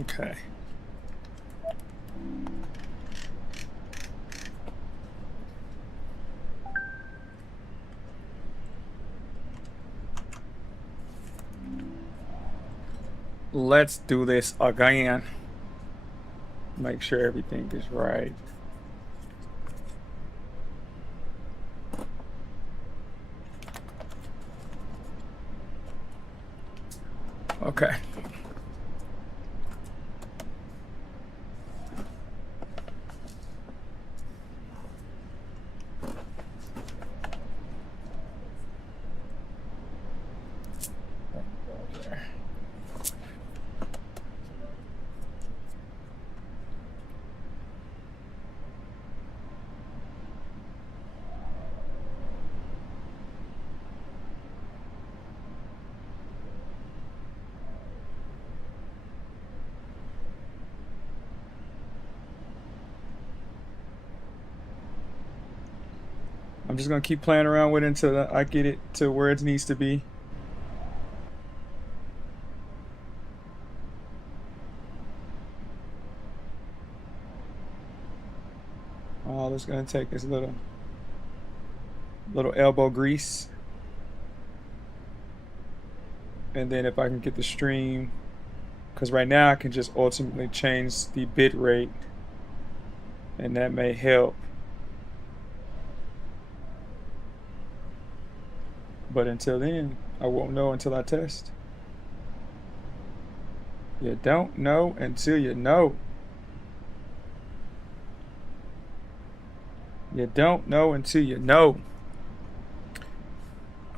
Okay. Let's do this again. Make sure everything is right. Okay. I'm just gonna keep playing around with it until I get it to where it needs to be. All it's gonna take is a little elbow grease. And then if I can get the stream, because right now I can just ultimately change the bit rate, and that may help. But until then, I won't know until I test. You don't know until you know. You don't know until you know.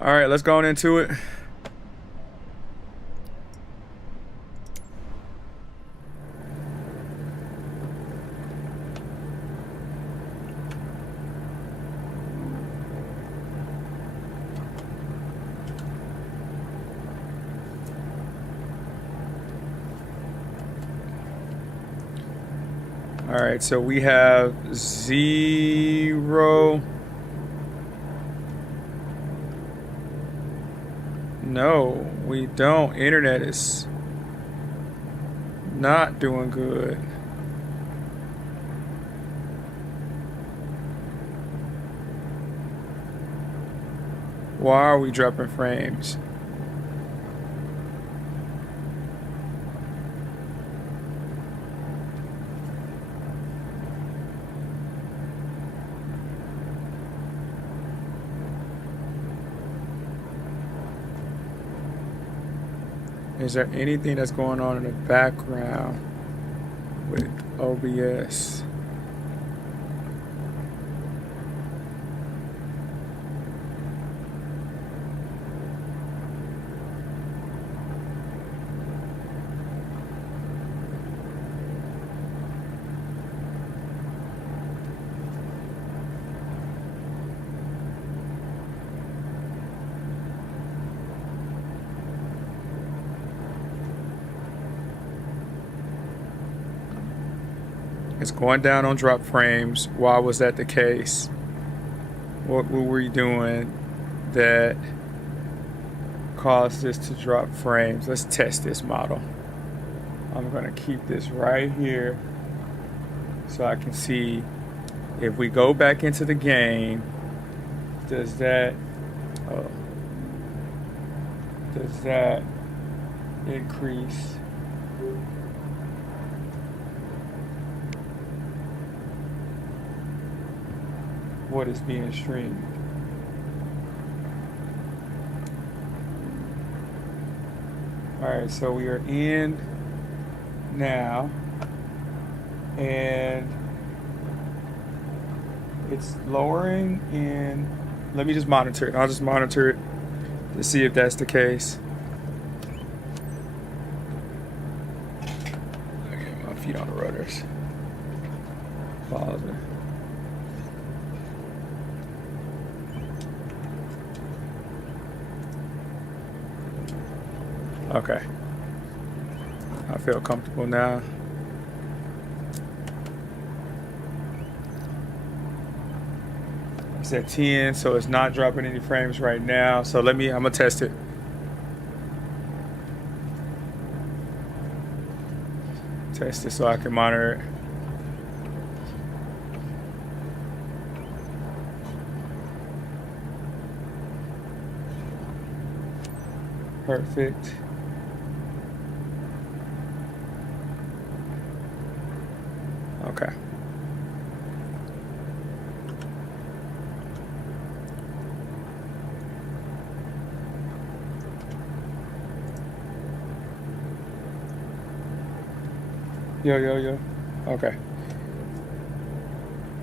All right, let's go on into it. All right, so we have 0. No, we don't. Internet is not doing good. Why are we dropping frames? Is there anything that's going on in the background with OBS? It's going down on drop frames. Why was that the case? What were we doing that caused this to drop frames? Let's test this model. I'm gonna keep this right here so I can see if we go back into the game, does that increase? What is being streamed? All right, so we are in now, and it's lowering in. Let me just monitor it. I'll just monitor it to see if that's the case. Okay, my feet on the rotors. Pause it. Okay, I feel comfortable now. It's at 10, so it's not dropping any frames right now. So I'm gonna test it. Test it so I can monitor it. Perfect. Okay. Yo. Okay.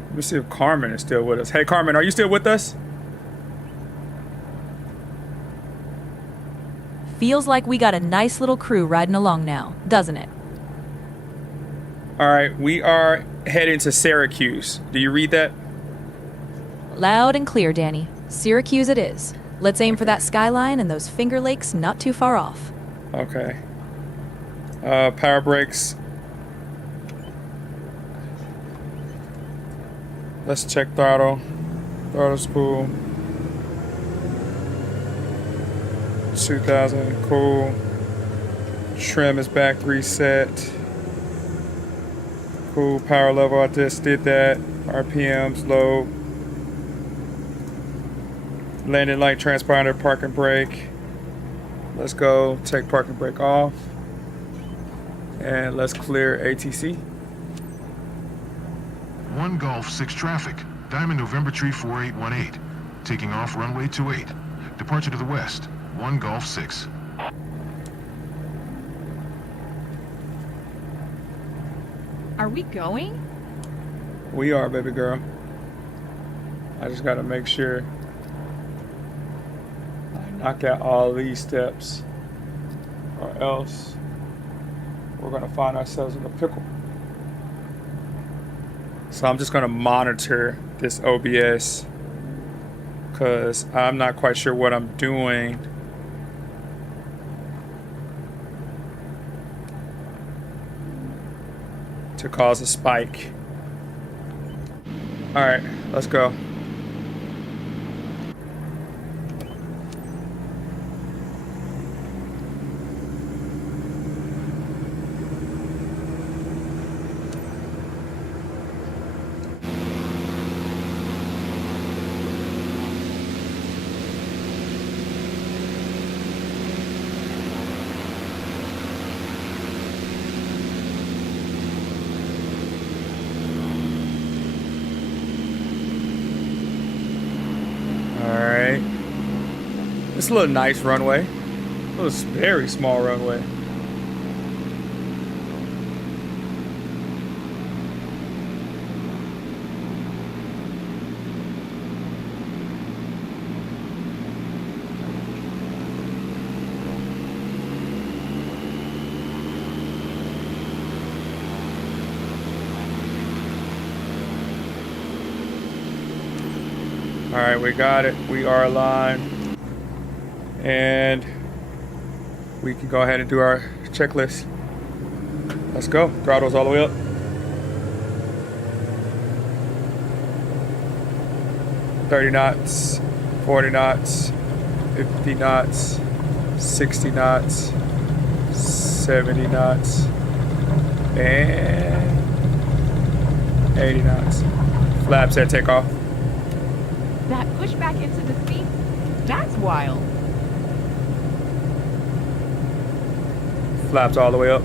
Let me see if Carmen is still with us. Hey, Carmen, are you still with us? Feels like we got a nice little crew riding along now, doesn't it? All right, we are heading to Syracuse. Do you read that? Loud and clear, Danny. Syracuse it is. Let's aim for that skyline and those Finger Lakes not too far off. Okay. Power brakes. Let's check throttle. Throttle spool. 2000, cool. Trim is back reset. Cool, power level, I just did that. RPMs, low. Landing light transponder, parking brake. Let's go, take parking brake off. And let's clear ATC. 1 Golf 6 traffic, Diamond November Tree 4818. Taking off runway 28. Departure to the west, 1 Golf 6. Are we going? We are, baby girl. I just gotta make sure I knock out all these steps, or else we're gonna find ourselves in a pickle. So I'm just gonna monitor this OBS because I'm not quite sure what I'm doing. To cause a spike. All right, let's go. It's a little nice runway. It was a very small runway. All right, we got it. We are aligned. And we can go ahead and do our checklist. Let's go. Throttle's all the way up. $30 knots, 40 knots, 50 knots, 60 knots, 70 knots, and 80 knots. Flaps at takeoff. That pushback into the seat? That's wild. Flaps all the way up.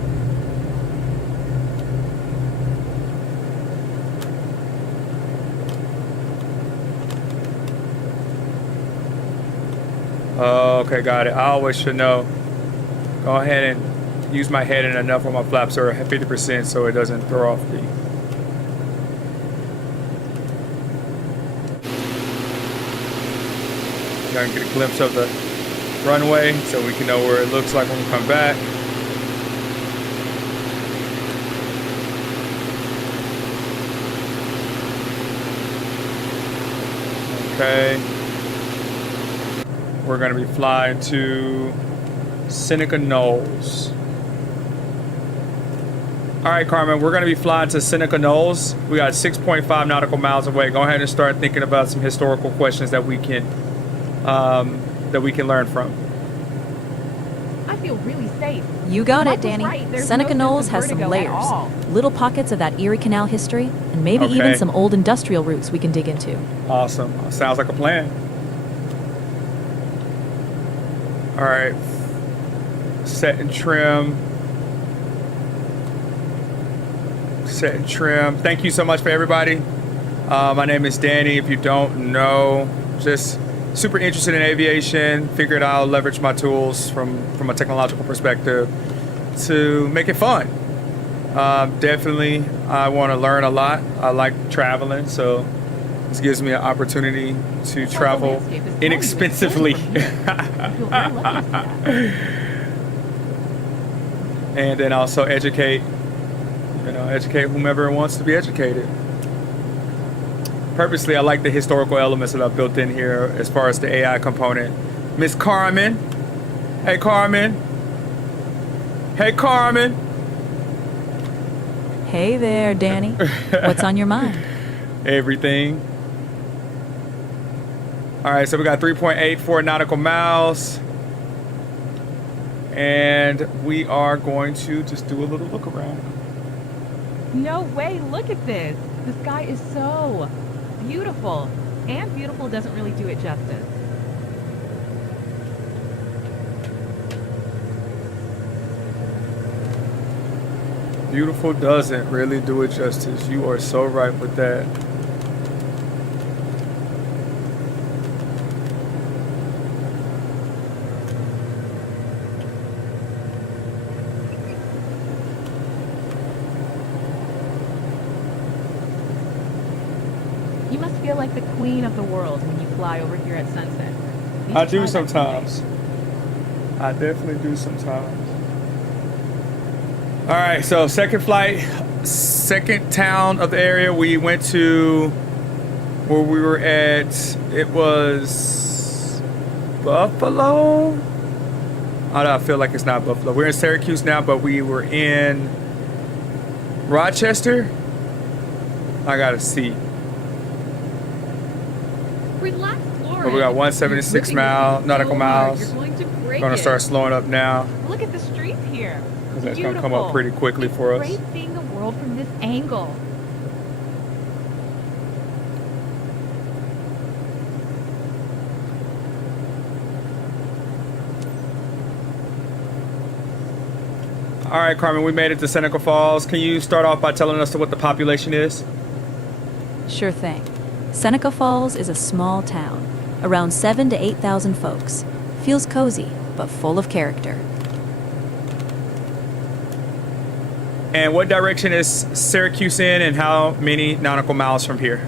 Okay, got it. I always should know. Go ahead and use my head in enough when my flaps are at 50% so it doesn't throw off the... Gonna get a glimpse of the runway so we can know where it looks like when we come back. Okay. We're going to be flying to Seneca Knolls. All right, Carmen, we're going to be flying to Seneca Knolls. We got 6.5 nautical miles away. Go ahead and start thinking about some historical questions that we can learn from. I feel really safe. You got it, Michael's Danny. right, there's Seneca no Knolls sense has of some vertigo at layers. all. Little pockets of that Erie Canal history, and maybe Okay. even some old industrial routes we can dig into. Awesome. Sounds like a plan. All right. Set and trim. Set and trim. Thank you so much for everybody. My name is Danny. If you don't know, just super interested in aviation. Figured I'll leverage my tools from a technological perspective to make it fun. Definitely, I want to learn a lot. I like traveling, so this gives me an opportunity to travel landscape is telling you it's inexpensively. slowly from here. I feel very lucky to see that. And then also educate whomever wants to be educated. Purposely, I like the historical elements that I've built in here as far as the AI component. Miss Carmen. Hey, Carmen. Hey, Carmen. Hey there, Danny. What's on your mind? Everything. All right, so we got 3.84 nautical miles. And we are going to just do a little look around. No way, look at this. The sky is so beautiful. And beautiful doesn't really do it justice. Beautiful doesn't really do it justice. You are so right with that. You must feel like the queen of the world when you fly over here at sunset. You I should do try that sometimes. I definitely do sometimes. All right, so second flight, second town of the area. We went to where we were at. It was Buffalo. I feel like it's not Buffalo. We're in Syracuse now, but we were in Rochester. I gotta see. Relax, Lauren. But we got 176 nautical miles. You're going to break Gonna it. start slowing up now Look at the streets here. because that's gonna come up pretty quickly It's for us. great seeing the world from this angle. All right, Carmen, we made it to Seneca Falls. Can you start off by telling us what the population is? Sure thing. Seneca Falls is a small town, around 7,000 to 8,000 folks. Feels cozy, but full of character. And what direction is Syracuse in, and how many nautical miles from here?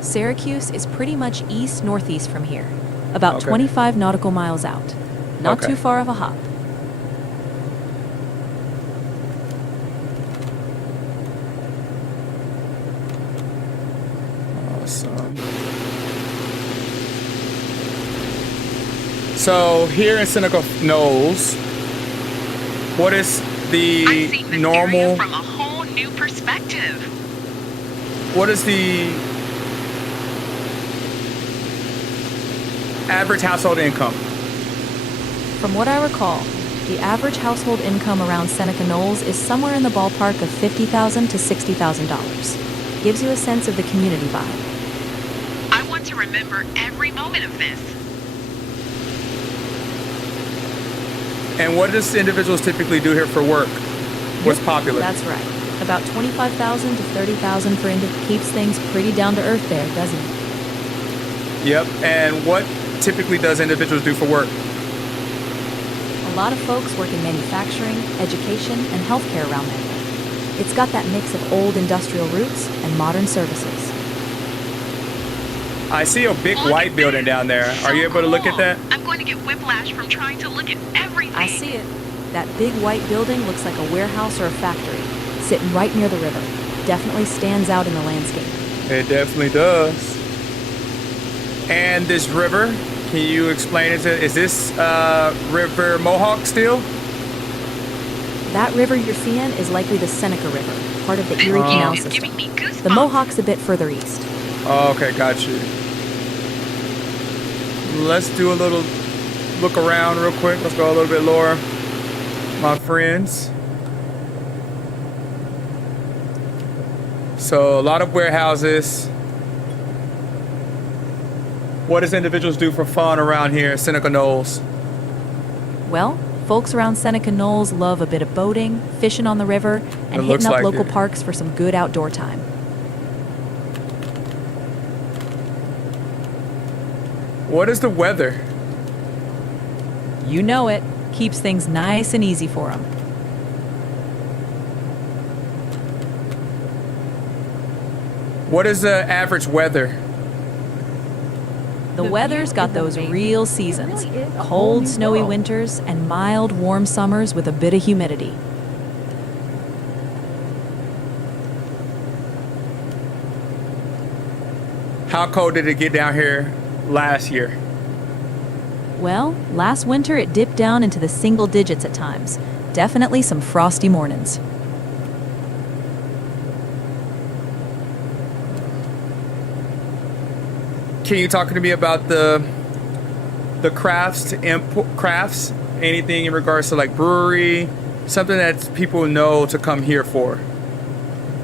Syracuse is pretty much east-northeast from here, about Okay. 25 nautical miles out. Not Okay. too far of a hop. Awesome. So here in Seneca Knolls, what is I've the seen this normal? area from a whole new perspective. What is the average household income? From what I recall, the average household income around Seneca Knolls is somewhere in the ballpark of $50,000 to $60,000. Gives you a sense of the community vibe. I want to remember every moment of this. And what does individuals typically do here for work? What's popular? That's right. About 25,000 to 30,000 for keeps things pretty down to earth there, doesn't it? Yep. And what typically does individuals do for work? A lot of folks work in manufacturing, education, and healthcare around there. It's got that mix of old industrial roots and modern services. I see a big Look white at building this. down there. So Are you able to look at cool. that? I'm going to get whiplash from trying to look at everything. I see it. That big white building looks like a warehouse or a factory, sitting right near the river. Definitely stands out in the landscape. It definitely does. And this river, can you explain it? Is this River Mohawk still? That river you're seeing is likely the Seneca River, part of the This Erie view Canal is system. giving me goosebumps. The Mohawk's a bit further east. Oh, okay, got you. let's do a little look around real quick. Let's go a little bit lower, my friends. So a lot of warehouses. What does individuals do for fun around here, Seneca Knolls? Well, folks around Seneca Knolls love a bit of boating, fishing on the river, and hitting up local parks for some good outdoor time. What is the weather? You know it. Keeps things nice and easy for them. What is the average weather? The weather's got those real seasons. Cold, snowy winters and mild, warm summers with a bit of humidity. How cold did it get down here last year? Well, last winter it dipped down into the single digits at times. Definitely some frosty mornings. Can you talk to me about the crafts, crafts, anything in regards to like brewery, something that people know to come here for?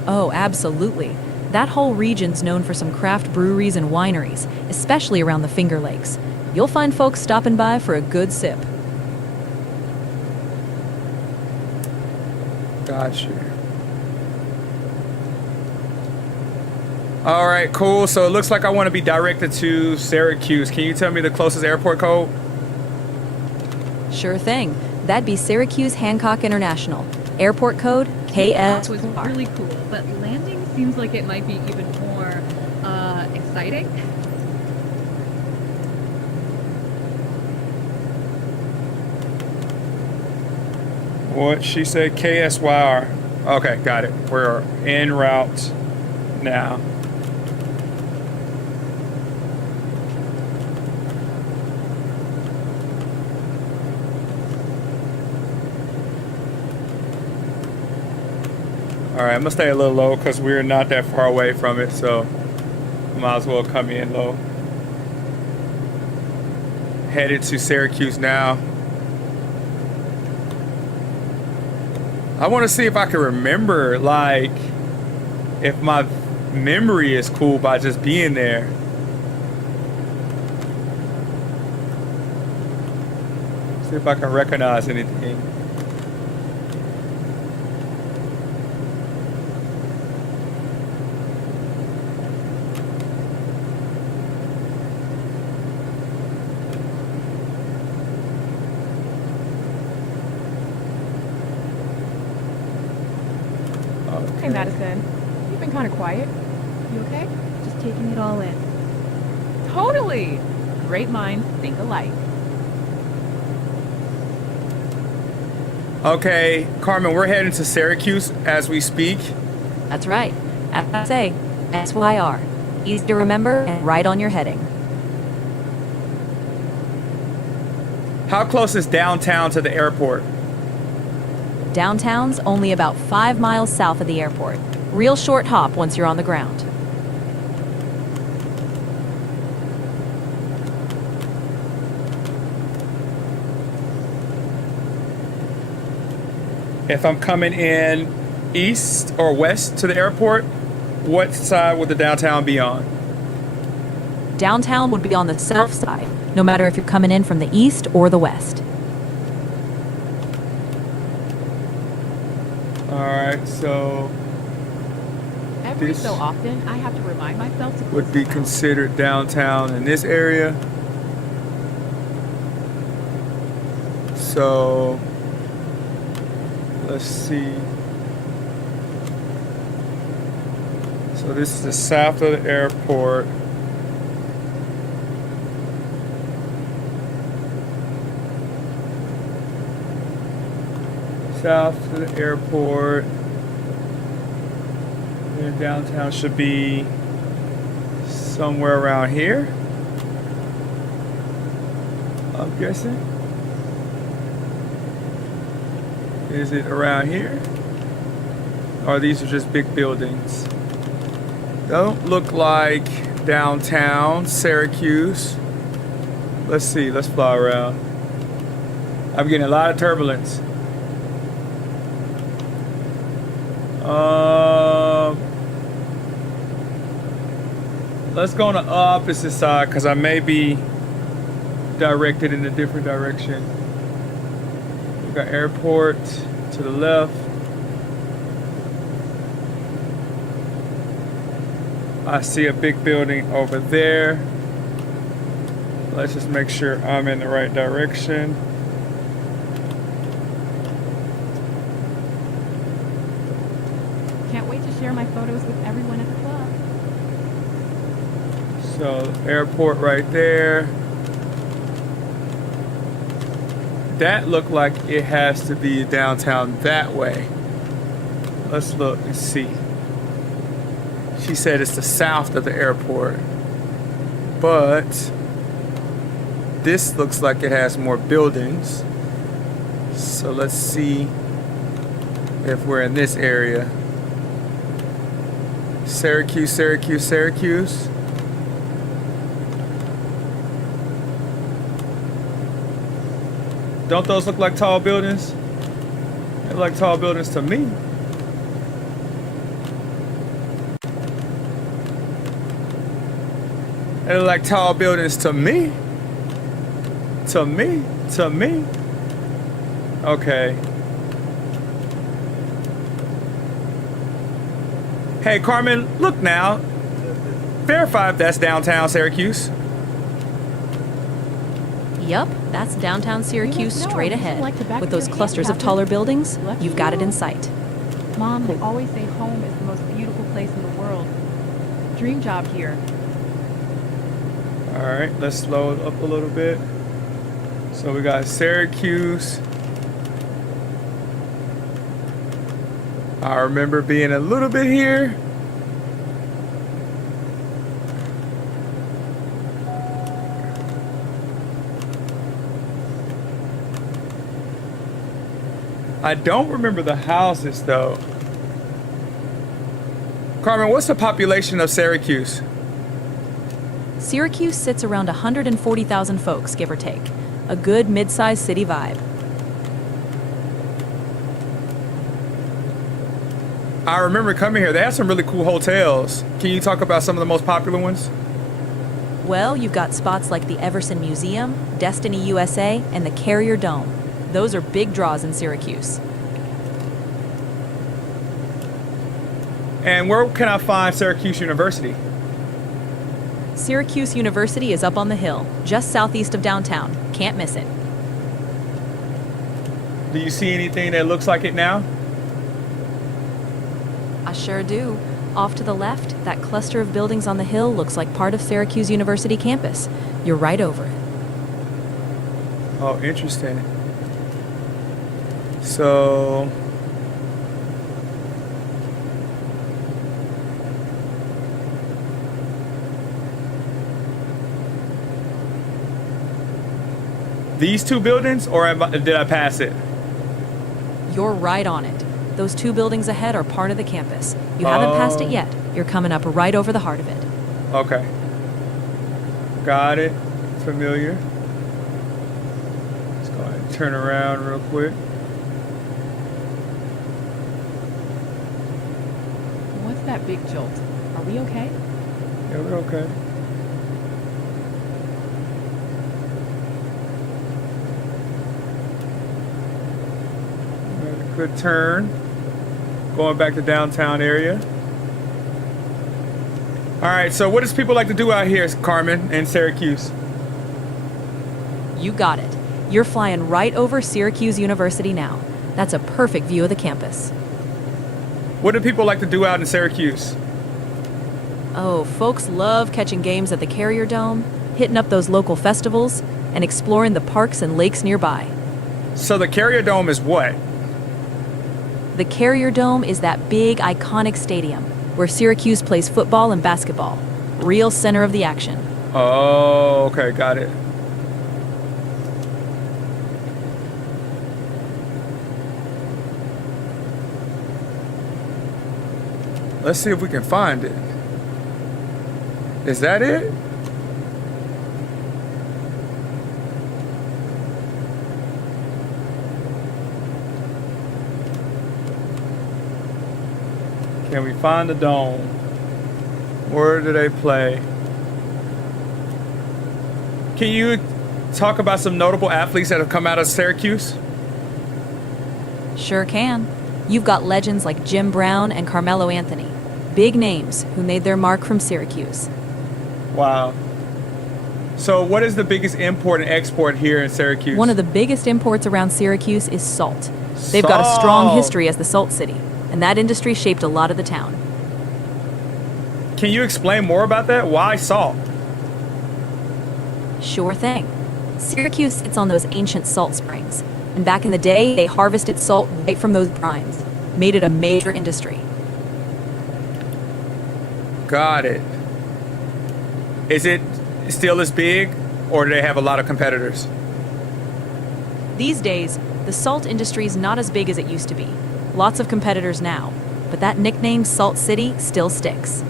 Oh, absolutely. That whole region's known for some craft breweries and wineries, especially around the Finger Lakes. You'll find folks stopping by for a good sip. Gotcha. All right, cool. So it looks like I want to be directed to Syracuse. Can you tell me the closest airport code? Sure thing. That'd be Syracuse Hancock International. Airport code KS. Was really cool, but landing seems like it might be even more exciting. What she said, KSYR. Okay, got it. We're en route now. All right, I'm gonna stay a little low because we're not that far away from it, so might as well come in low. Headed to Syracuse now. I want to see if I can remember, like, if my memory is cool by just being there. See if I can recognize anything. Hey, Madison. You've been kind of quiet. You okay? Just taking it all in. Totally! Great minds think alike. Okay, Carmen, we're heading to Syracuse as we speak. That's right. As I say, SYR. Easy to remember and right on your heading. How close is downtown to the airport? Downtown's only about 5 miles south of the airport. Real short hop once you're on the ground. If I'm coming in east or west to the airport, what side would the downtown be on? Downtown would be on the south side, no matter if you're coming in from the east or the west. Alright, so Every this so often, I have to remind myself to close would be my mouth. considered downtown in this area. So let's see. So this is the south of the airport. South to the airport. And downtown should be somewhere around here, I'm guessing. Is it around here? Or these are just big buildings? Don't look like downtown Syracuse. Let's see. Let's fly around. I'm getting a lot of turbulence. Let's go on the opposite side because I may be directed in a different direction. We got airport to the left. I see a big building over there. Let's just make sure I'm in the right direction. Can't wait to share my photos with everyone at the club. So, airport right there. That looked like it has to be downtown that way. Let's look and see. She said it's the south of the airport. But this looks like it has more buildings. So let's see if we're in this area. Syracuse, Syracuse, Syracuse. Don't those look like tall buildings? They look like tall buildings to me. They look like tall buildings to me. To me. To me. Okay. Hey, Carmen, look now. Verify if that's downtown Syracuse. Yup, that's downtown Syracuse know, straight I usually ahead. like the back With of your those hand, clusters of Captain. taller buildings, Let you've you got it know. in sight. Mom, they always say home is the most beautiful place in the world. Dream job here. All right, let's slow it up a little bit. So we got Syracuse. I remember being a little bit here. I don't remember the houses though. Carmen, what's the population of Syracuse? Syracuse sits around 140,000 folks, give or take. A good mid-sized city vibe. I remember coming here. They have some really cool hotels. Can you talk about some of the most popular ones? Well, you've got spots like the Everson Museum, Destiny USA, and the Carrier Dome. Those are big draws in Syracuse. And where can I find Syracuse University? Syracuse University is up on the hill, just southeast of downtown. Can't miss it. Do you see anything that looks like it now? I sure do. Off to the left, that cluster of buildings on the hill looks like part of Syracuse University campus. You're right over it. Oh, interesting. So these two buildings, or did I pass it? You're right on it. Those two buildings ahead are part of the campus. You haven't passed it yet. You're coming up right over the heart of it. Okay. Got it. Familiar. Let's go ahead and turn around real quick. What's that big jolt? Are we okay? Yeah, we're okay. Good turn. Going back to downtown area. All right, so what does people like to do out here, Carmen, in Syracuse? You got it. You're flying right over Syracuse University now. That's a perfect view of the campus. What do people like to do out in Syracuse? Oh, folks love catching games at the Carrier Dome, hitting up those local festivals, and exploring the parks and lakes nearby. So the Carrier Dome is what? The Carrier Dome is that big, iconic stadium where Syracuse plays football and basketball. Real center of the action. Oh, okay, got it. Let's see if we can find it. Is that it? Can we find the dome? Where do they play? Can you talk about some notable athletes that have come out of Syracuse? Sure can. You've got legends like Jim Brown and Carmelo Anthony. Big names who made their mark from Syracuse. Wow. So what is the biggest import and export here in Syracuse? One of the biggest imports around Syracuse is salt. They've got a strong history as the salt city, and that industry shaped a lot of the town. Can you explain more about that? Why salt? Sure thing. Syracuse sits on those ancient salt springs, and back in the day, they harvested salt right from those brines, made it a major industry. Got it. Is it still as big, or do they have a lot of competitors? These days, the salt industry is not as big as it used to be. Lots of competitors now, but that nickname Salt City still sticks.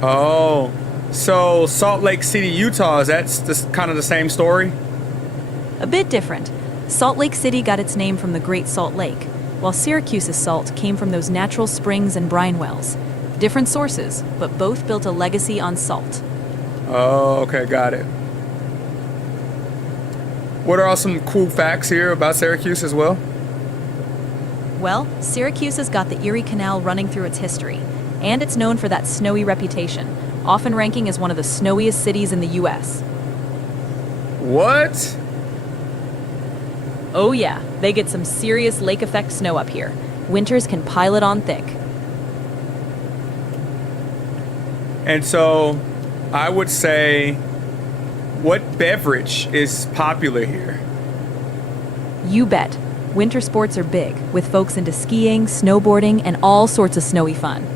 Oh, so Salt Lake City, Utah, is that kind of the same story? A bit different. Salt Lake City got its name from the Great Salt Lake, while Syracuse's salt came from those natural springs and brine wells. Different sources, but both built a legacy on salt. Oh, okay, got it. What are some cool facts here about Syracuse as well? Well, Syracuse has got the Erie Canal running through its history, and it's known for that snowy reputation, often ranking as one of the snowiest cities in the U.S. What? Oh yeah, they get some serious lake effect snow up here. Winters can pile it on thick. And so I would say, what beverage is popular here? You bet. Winter sports are big, with folks into skiing, snowboarding, and all sorts of snowy fun.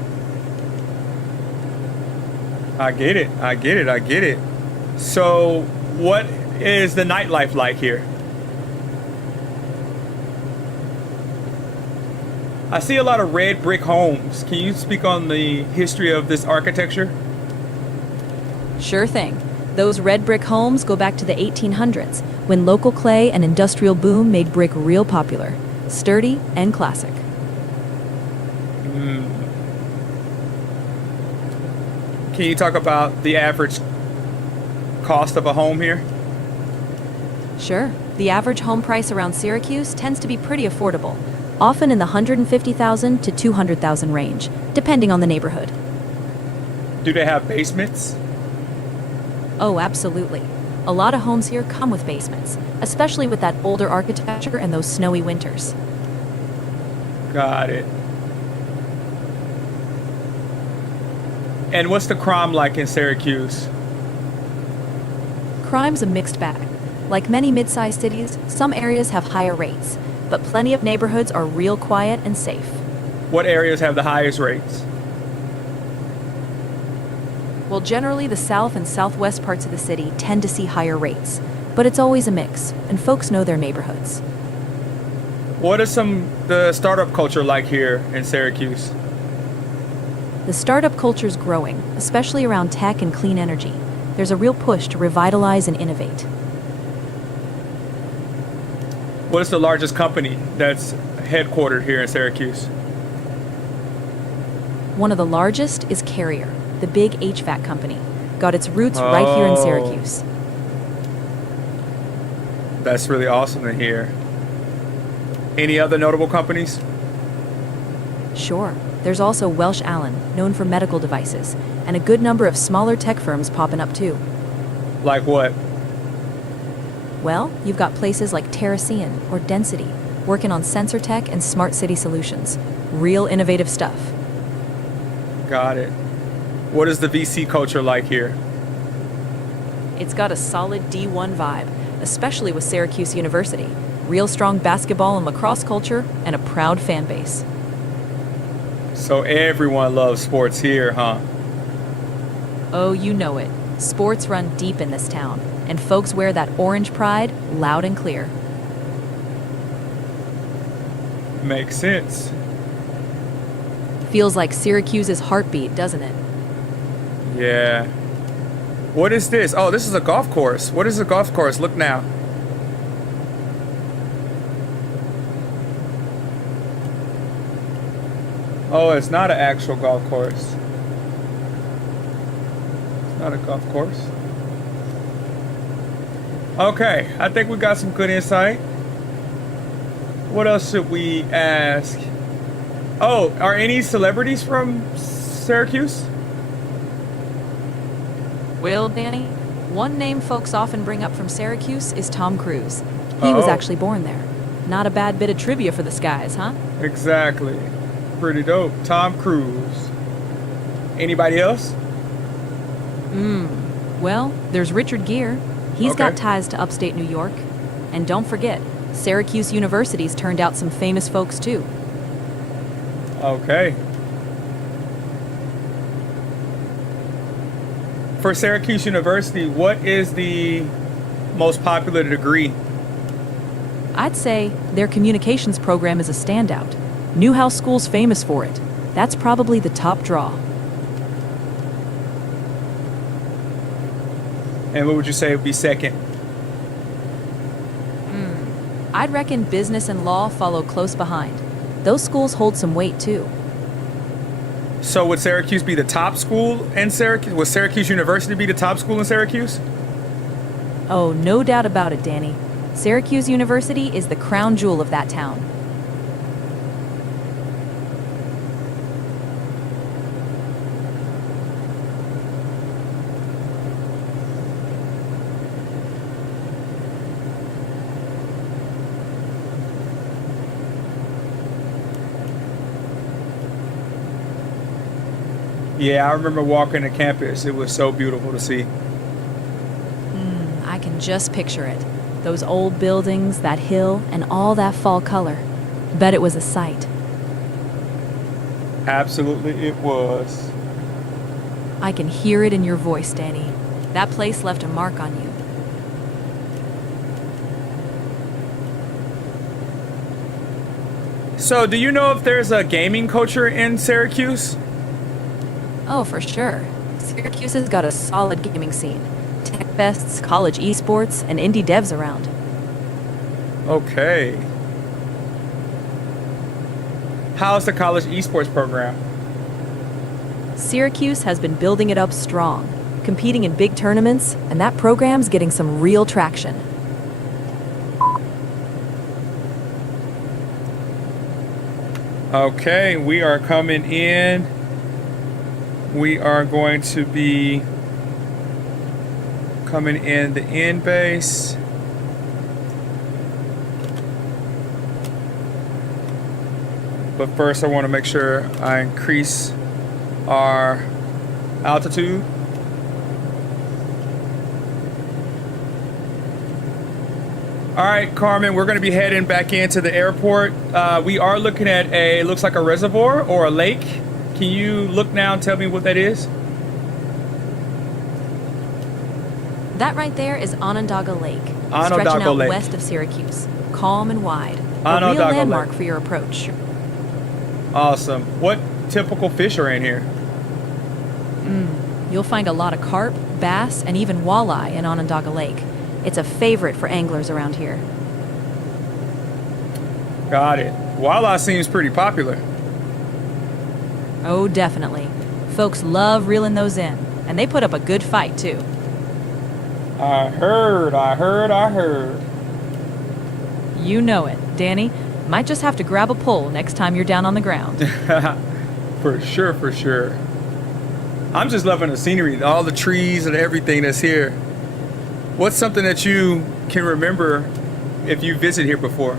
I get it. So what is the nightlife like here? I see a lot of red brick homes. Can you speak on the history of this architecture? Sure thing. Those red brick homes go back to the 1800s, when local clay and industrial boom made brick real popular, sturdy and classic. Can you talk about the average cost of a home here? Sure. The average home price around Syracuse tends to be pretty affordable, often in the $150,000 to $200,000 range, depending on the neighborhood. Do they have basements? Oh, absolutely. A lot of homes here come with basements, especially with that older architecture and those snowy winters. Got it. And what's the crime like in Syracuse? Crime's a mixed bag. Like many mid-sized cities, some areas have higher rates, but plenty of neighborhoods are real quiet and safe. What areas have the highest rates? Well, generally the south and southwest parts of the city tend to see higher rates, but it's always a mix, and folks know their neighborhoods. What is the startup culture like here in Syracuse? The startup culture's growing, especially around tech and clean energy. There's a real push to revitalize and innovate. What is the largest company that's headquartered here in Syracuse? One of the largest is Carrier, the big HVAC company. Got its roots right here in Syracuse. That's really awesome to hear. Any other notable companies? Sure. There's also Welsh Allen, known for medical devices, and a good number of smaller tech firms popping up too. Like what? Well, you've got places like Terracean or Density, working on sensor tech and smart city solutions. Real innovative stuff. Got it. What is the VC culture like here? It's got a solid D1 vibe, especially with Syracuse University. Real strong basketball and lacrosse culture, and a proud fan base. So everyone loves sports here, huh? Oh, you know it. Sports run deep in this town, and folks wear that orange pride loud and clear. Makes sense. Feels like Syracuse's heartbeat, doesn't it? Yeah. What is this? Oh, this is a golf course. What is a golf course? Look now. Oh, it's not an actual golf course. It's not a golf course. Okay, I think we got some good insight. What else should we ask? Oh, are any celebrities from Syracuse? Well, Danny, one name folks often bring up from Syracuse is Tom Cruise. He was Oh. actually born there. Not a bad bit of trivia for the skies, huh? Exactly. Pretty dope. Tom Cruise. Anybody else? Well, there's Richard Gere. He's Okay. got ties to upstate New York. And don't forget, Syracuse University's turned out some famous folks too. Okay. For Syracuse University, what is the most popular degree? I'd say their communications program is a standout. Newhouse School's famous for it. That's probably the top draw. And what would you say would be second? I'd reckon business and law follow close behind. Those schools hold some weight too. So would Syracuse be the top school in Syracuse? Would Syracuse University be the top school in Syracuse? Oh, no doubt about it, Danny. Syracuse University is the crown jewel of that town. Yeah, I remember walking the campus. It was so beautiful to see. I can just picture it. Those old buildings, that hill, and all that fall color. Bet it was a sight. Absolutely, it was. I can hear it in your voice, Danny. That place left a mark on you. So, do you know if there's a gaming culture in Syracuse? Oh, for sure. Syracuse has got a solid gaming scene. Tech fests, college esports, and indie devs around. Okay. How's the college esports program? Syracuse has been building it up strong, competing in big tournaments, and that program's getting some real traction. Okay, we are coming in. We are going to be coming in the end base. But first I want to make sure I increase our altitude. All right, Carmen, we're going to be heading back into the airport. We are looking at looks like a reservoir or a lake. Can you look now and tell me what that is? That right there is Onondaga Lake, Onondaga stretching out Lake. west of Syracuse, calm and wide. A Onondaga real landmark Lake. for your approach. Awesome. What typical fish are in here? You'll find a lot of carp, bass, and even walleye in Onondaga Lake. It's a favorite for anglers around here. Got it. Walleye seems pretty popular. Oh, definitely. Folks love reeling those in, and they put up a good fight, too. I heard. You know it, Danny. Might just have to grab a pole next time you're down on the ground. For sure. I'm just loving the scenery, all the trees and everything that's here. What's something that you can remember if you visit here before?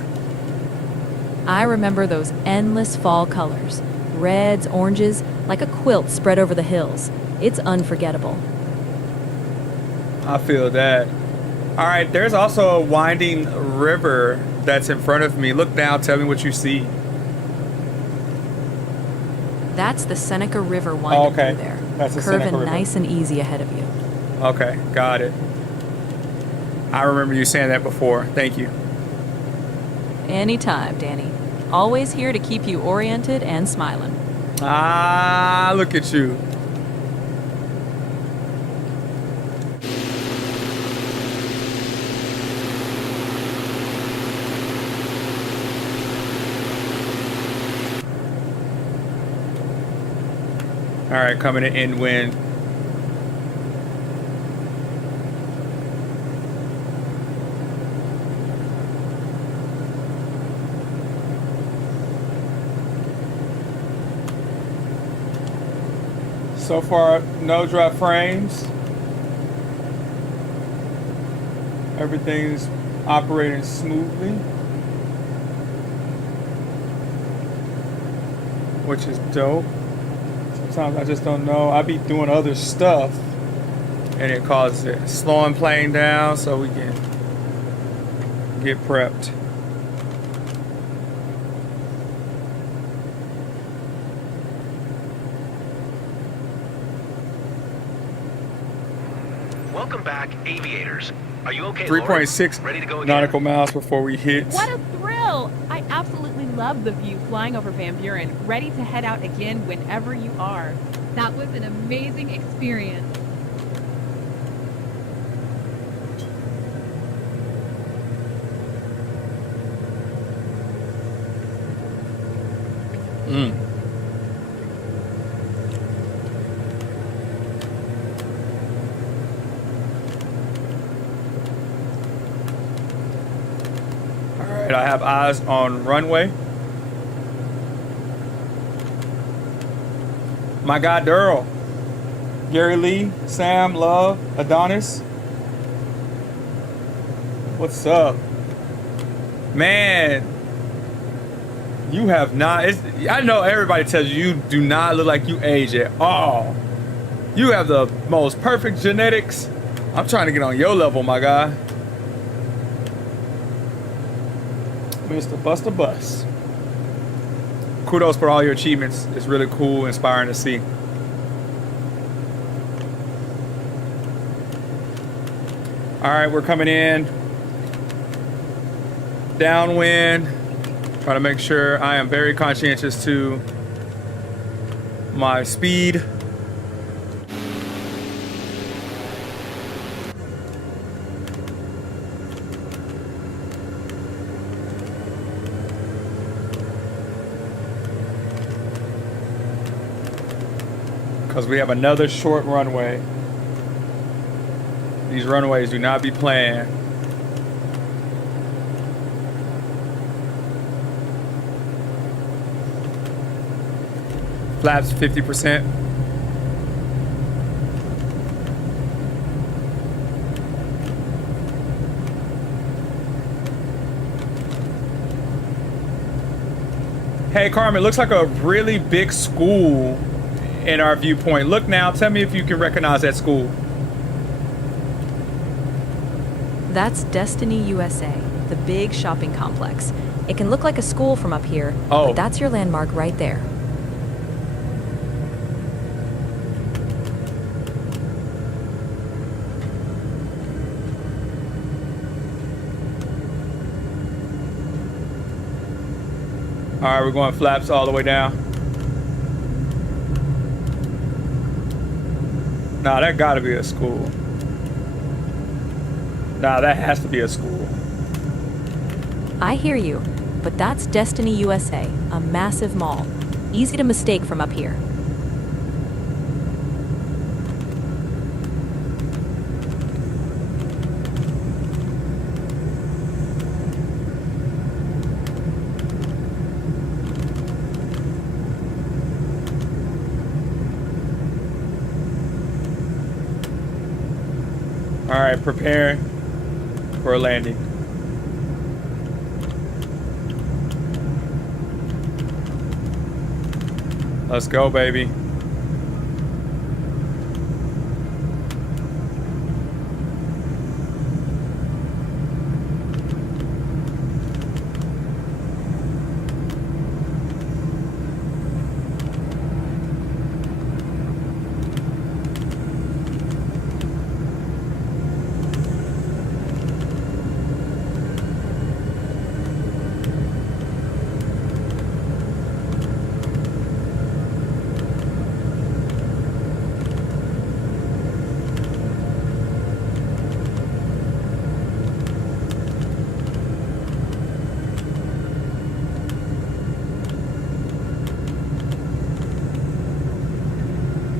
I remember those endless fall colors. Reds, oranges, like a quilt spread over the hills. It's unforgettable. I feel that. All right, there's also a winding river that's in front of me. Look down, tell me what you see. That's the Seneca River winding okay. through there. That's the curving Seneca River. nice and easy ahead of you. Okay, got it. I remember you saying that before. Thank you. Anytime, Danny. Always here to keep you oriented and smiling. Ah, look at you. All right, coming in end wind. So far, no drop frames. Everything's operating smoothly, which is dope. Sometimes I just don't know. I be doing other stuff and it causes it. Slowing plane down so we can get prepped. Welcome back, aviators. Are you okay, 3.6 Ready to go again? nautical miles before we hit. What a thrill! I absolutely love the view flying over Van Buren, ready to head out again whenever you are. That was an amazing experience. I have eyes on runway. My guy Durrell, Gary Lee, Sam, Love, Adonis. What's up? Man, you have not, I know everybody tells you do not look like you age at all. You have the most perfect genetics. I'm trying to get on your level, my guy. Mr. Buster Bus. Kudos for all your achievements. It's really cool, inspiring to see. All right, we're coming in. Downwind. Trying to make sure I am very conscientious to my speed. Because we have another short runway. These runways do not be planned. Flaps 50%. Hey Carmen, looks like a really big school in our viewpoint. Look now, tell me if you can recognize that school. That's Destiny USA, the big shopping complex. It can look like a school from up here, Oh. but that's your landmark right there. All right, we're going flaps all the way down. Nah, that gotta be a school. Nah, that has to be a school. I hear you, but that's Destiny USA, a massive mall. Easy to mistake from up here. All right, preparing for a landing. Let's go, baby.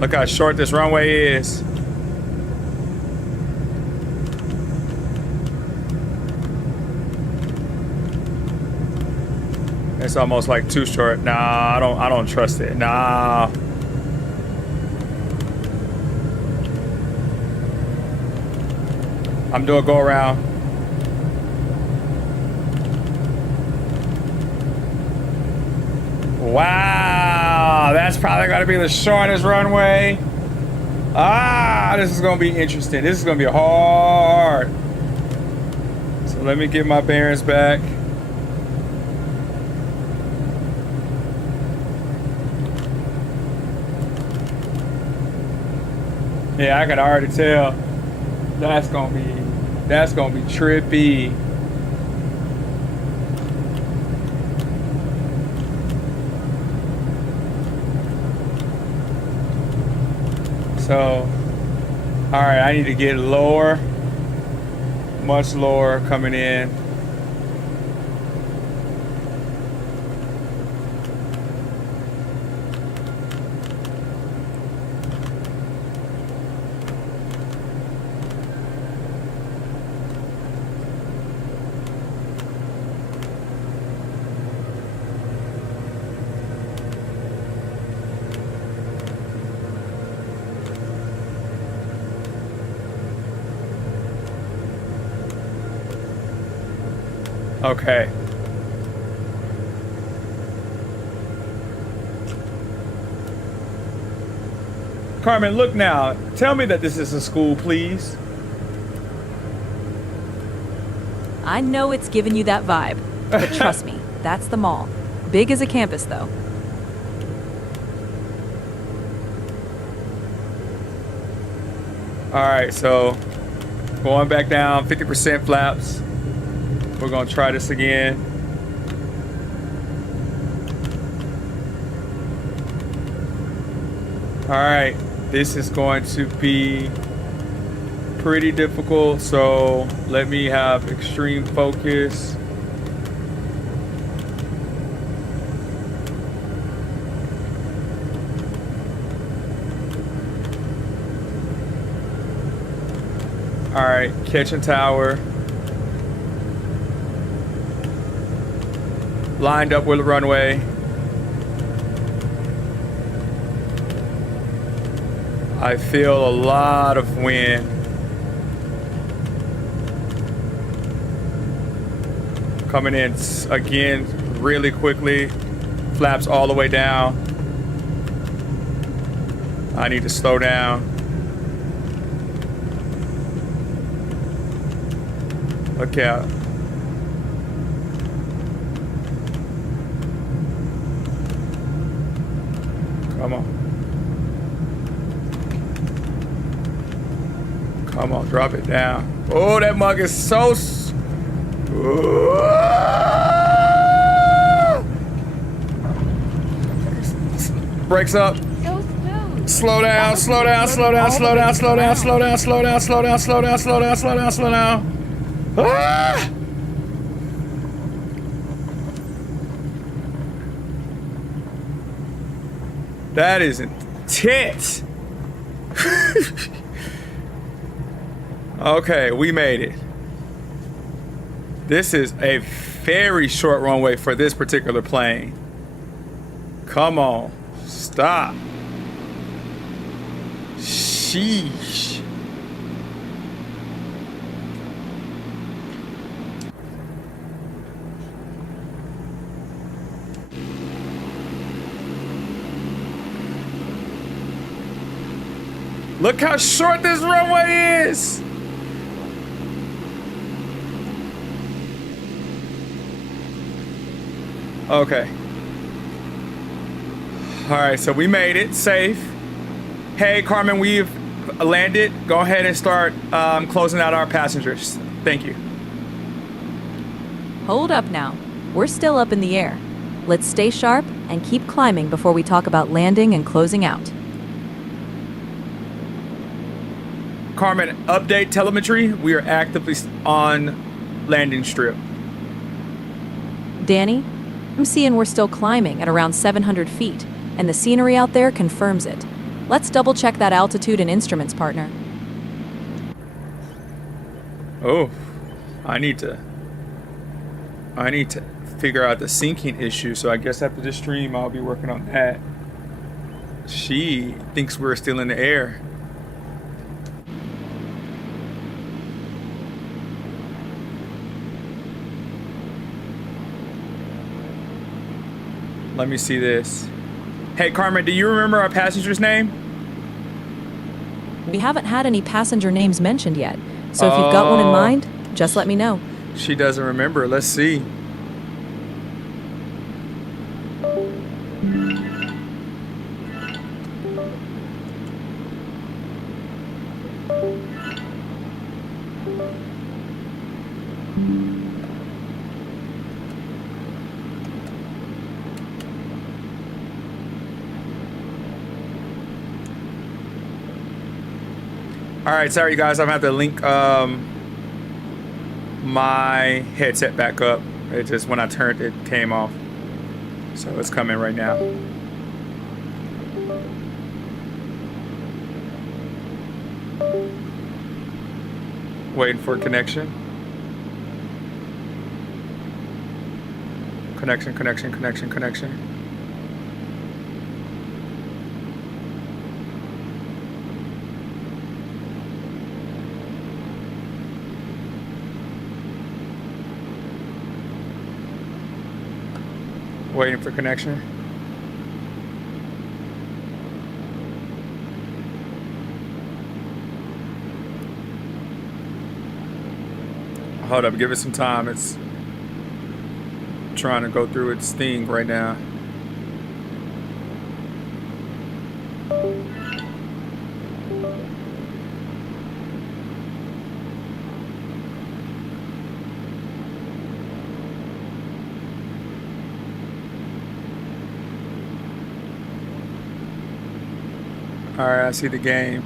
Look how short this runway is. It's almost like too short. Nah, I don't trust it. Nah. I'm doing go around. Wow, that's probably gonna be the shortest runway. Ah, this is gonna be interesting. This is gonna be hard. So let me get my bearings back. Yeah, I can already tell that's gonna be trippy. So, all right, I need to get lower, much lower coming in. Okay. Carmen, look now. Tell me that this is a school, please. I know it's giving you that vibe, but trust me, that's the mall. Big as a campus, though. All right, so going back down, 50% flaps. We're gonna try this again. All right, this is going to be pretty difficult, so let me have extreme focus. All right, catching tower. Lined up with the runway. I feel a lot of wind. Coming in again really quickly. Flaps all the way down. I need to slow down. Look out. Come on. Come on, drop it down. Oh, that mug is so... Brakes up. So smooth. Slow down, slow down, slow down, slow down, slow down, slow down, slow down, slow down, slow down, slow down, slow down, slow down. Ah! That is intense. Okay, we made it. This is a very short runway for this particular plane. Come on, stop. Sheesh. Look how short this runway is. Okay. All right, so we made it safe. Hey, Carmen, we've landed. Go ahead and start closing out our passengers. Thank you. Hold up now. We're still up in the air. Let's stay sharp and keep climbing before we talk about landing and closing out. Carmen, update telemetry. We are actively on landing strip. Danny, I'm seeing we're still climbing at around 700 feet, and the scenery out there confirms it. Let's double check that altitude and instruments, partner. Oh, I need to figure out the syncing issue. So I guess after this stream, I'll be working on that. She thinks we're still in the air. Let me see this. Hey, Carmen, do you remember our passenger's name? We haven't had any passenger names mentioned yet, so if you've got one in mind, just let me know. She doesn't remember. Let's see. All right, sorry you guys, I'm gonna have to link my headset back up. It just, when I turned it, came off. So it's coming right now. Waiting for connection. Connection. Waiting for connection. Hold up, give it some time. It's trying to go through its thing right now. All right, I see the game.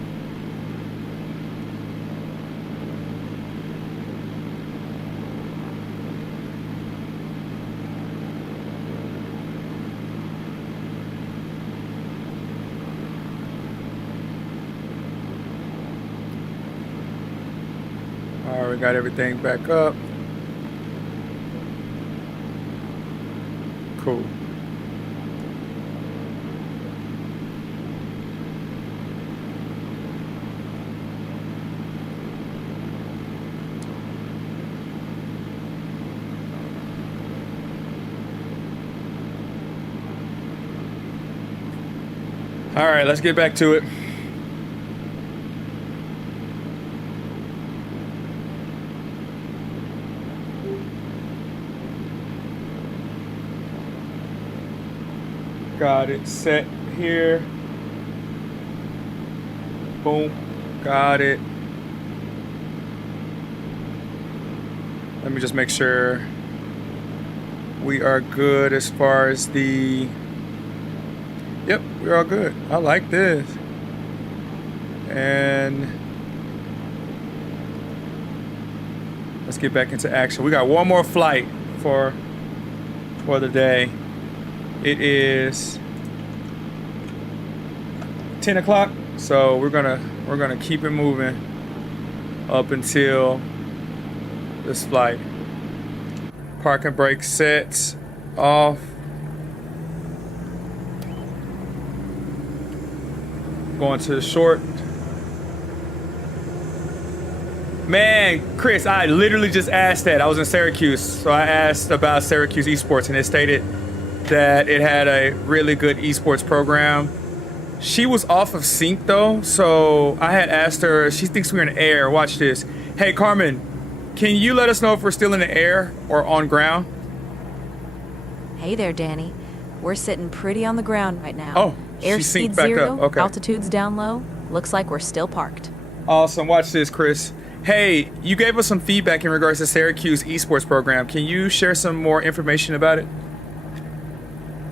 All right, we got everything back up. Cool. All right, let's get back to it. Got it set here. Boom. Got it. Let me just make sure we are good as far as the... Yep, we're all good. I like this. And let's get back into action. We got one more flight for the day. It is 10 o'clock, so we're gonna keep it moving up until this flight. Parking brake sets off. Going to the short. Man, Chris, I literally just asked that. I was in Syracuse, so I asked about Syracuse esports, and it stated that it had a really good esports program. She was off of sync though, so I had asked her. She thinks we're in the air. Watch this. Hey, Carmen, can you let us know if we're still in the air or on ground? Hey there, Danny. We're sitting pretty on the ground right now. Oh, airspeed back zero, up. Okay. altitude's down low. Looks like we're still parked. Awesome. Watch this, Chris. Hey, you gave us some feedback in regards to Syracuse esports program. Can you share some more information about it?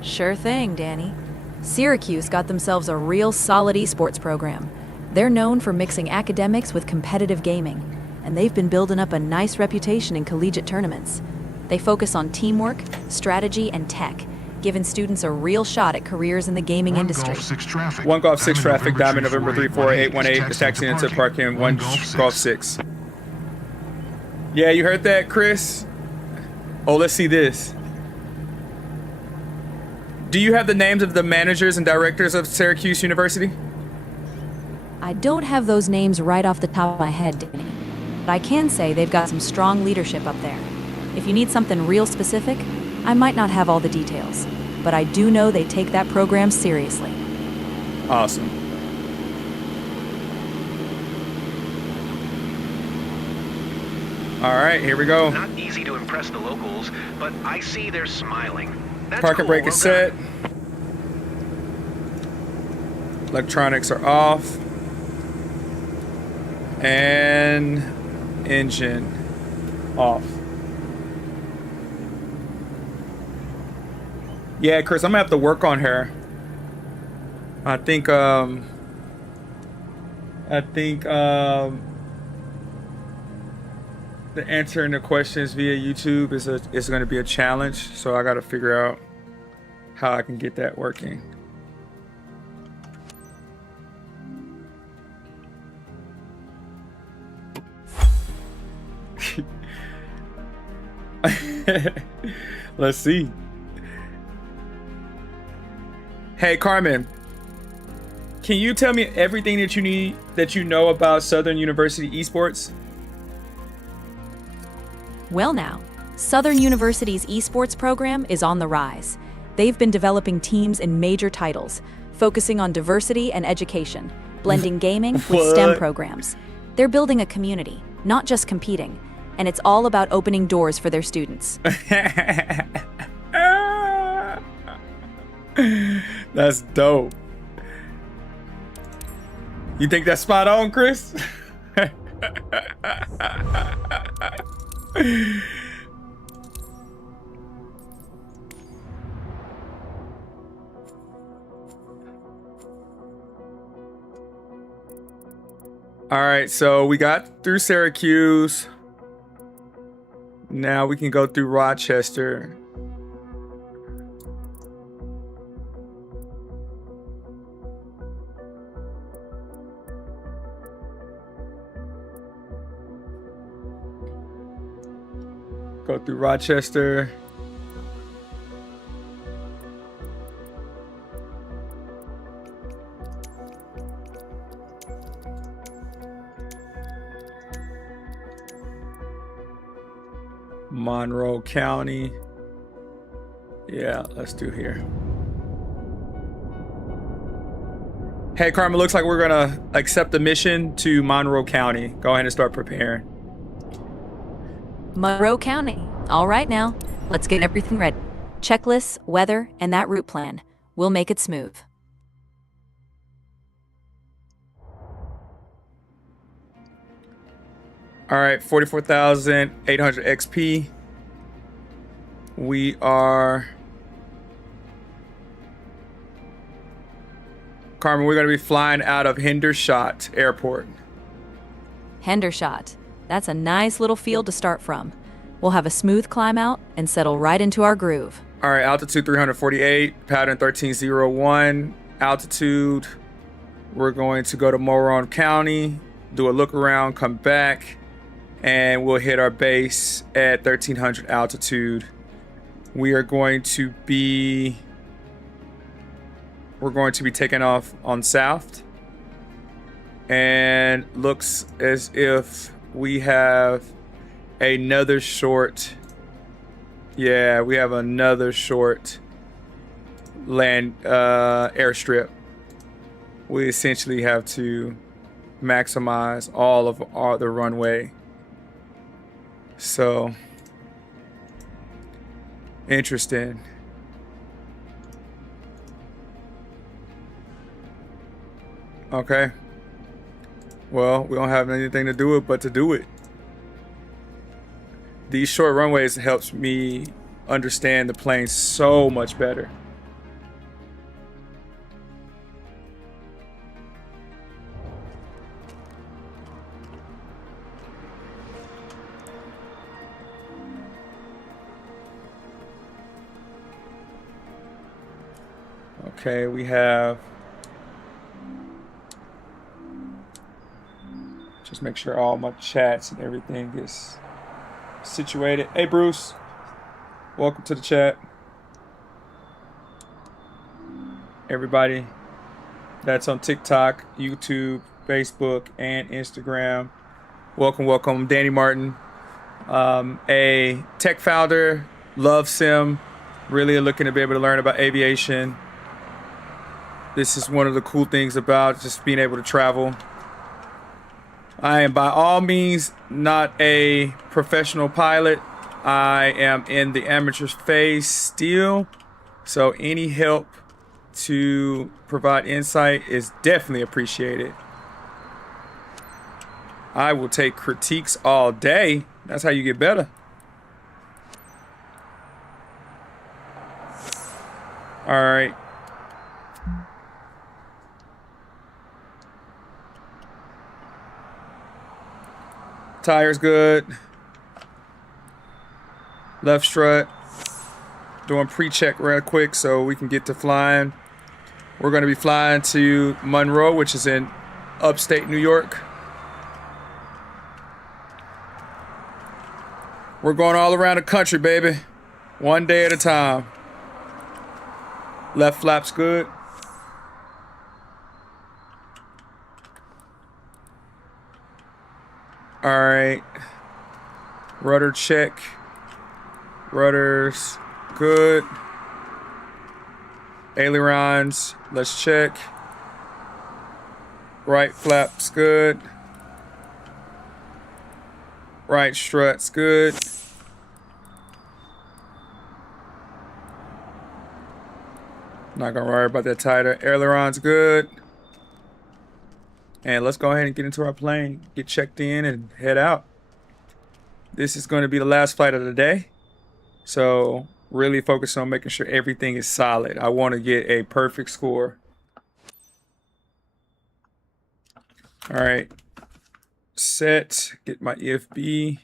Sure thing, Danny. Syracuse got themselves a real solid esports program. They're known for mixing academics with competitive gaming, and they've been building up a nice reputation in collegiate tournaments. They focus on teamwork, strategy, and tech, giving students a real shot at careers in the gaming One industry. Golf 6 traffic. 1 Golf 6 Diamond traffic, Diamond November 34818 is is taxiing into parking. parking 1 Golf 6. Yeah, you heard that, Chris? Oh, let's see this. Do you have the names of the managers and directors of Syracuse University? I don't have those names right off the top of my head, Danny, but I can say they've got some strong leadership up there. If you need something real specific, I might not have all the details, but I do know they take that program seriously. Awesome. All right, here we go. Not easy to impress the locals, but I see they're smiling. That's Parking cool. brake Well is done. set. Electronics are off. And engine off. Yeah, Chris, I'm gonna have to work on her. I think the answering the questions via YouTube is going to be a challenge, so I got to figure out how I can get that working. Let's see. Hey, Carmen, can you tell me everything that you know about Southern University esports? Well now, Southern University's esports program is on the rise. They've been developing teams in major titles, focusing on diversity and education, blending gaming with STEM programs. They're building a community, not just competing, and it's all about opening doors for their students. That's dope. You think that's spot on, Chris? All right, so we got through Syracuse. Now we can go through Rochester. Go through Rochester. Monroe County. Yeah, let's do here. Hey, Carmen, looks like we're gonna accept the mission to Monroe County. Go ahead and start preparing. Monroe County. All right now, let's get everything ready. Checklists, weather, and that route plan. We'll make it smooth. All right, 44,800 XP. We are... Carmen, we're going to be flying out of Hendershot Airport. Hendershot. That's a nice little field to start from. We'll have a smooth climb out and settle right into our groove. All right, altitude 348, pattern 1301. Altitude, we're going to go to Moron County, do a look around, come back, and we'll hit our base at 1300 altitude. We are going to be... We're going to be taking off on south. And looks as if we have another short... Yeah, we have another short land airstrip. We essentially have to maximize all of the runway. So, interesting. Okay. Well, we don't have anything to do it but to do it. These short runways helps me understand the plane so much better. Okay, we have. Just make sure all my chats and everything is situated. Hey, Bruce. Welcome to the chat. Everybody that's on TikTok, YouTube, Facebook, and Instagram. Welcome, welcome. I'm Danny Martin, a tech founder, love sim, really looking to be able to learn about aviation. This is one of the cool things about just being able to travel. I am by all means not a professional pilot. I am in the amateur phase still, so any help to provide insight is definitely appreciated. I will take critiques all day. That's how you get better. All right. Tires good. Left strut. Doing pre-check real quick so we can get to flying. We're going to be flying to Monroe, which is in upstate New York. We're going all around the country, baby. One day at a time. Left flap's good. All right. Rudder check. Rudders good. Ailerons, let's check. Right flap's good. Right strut's good. Not gonna worry about that titer. Aileron's good. And let's go ahead and get into our plane, get checked in, and head out. This is going to be the last flight of the day. So really focus on making sure everything is solid. I want to get a perfect score. All right. Set, get my EFB.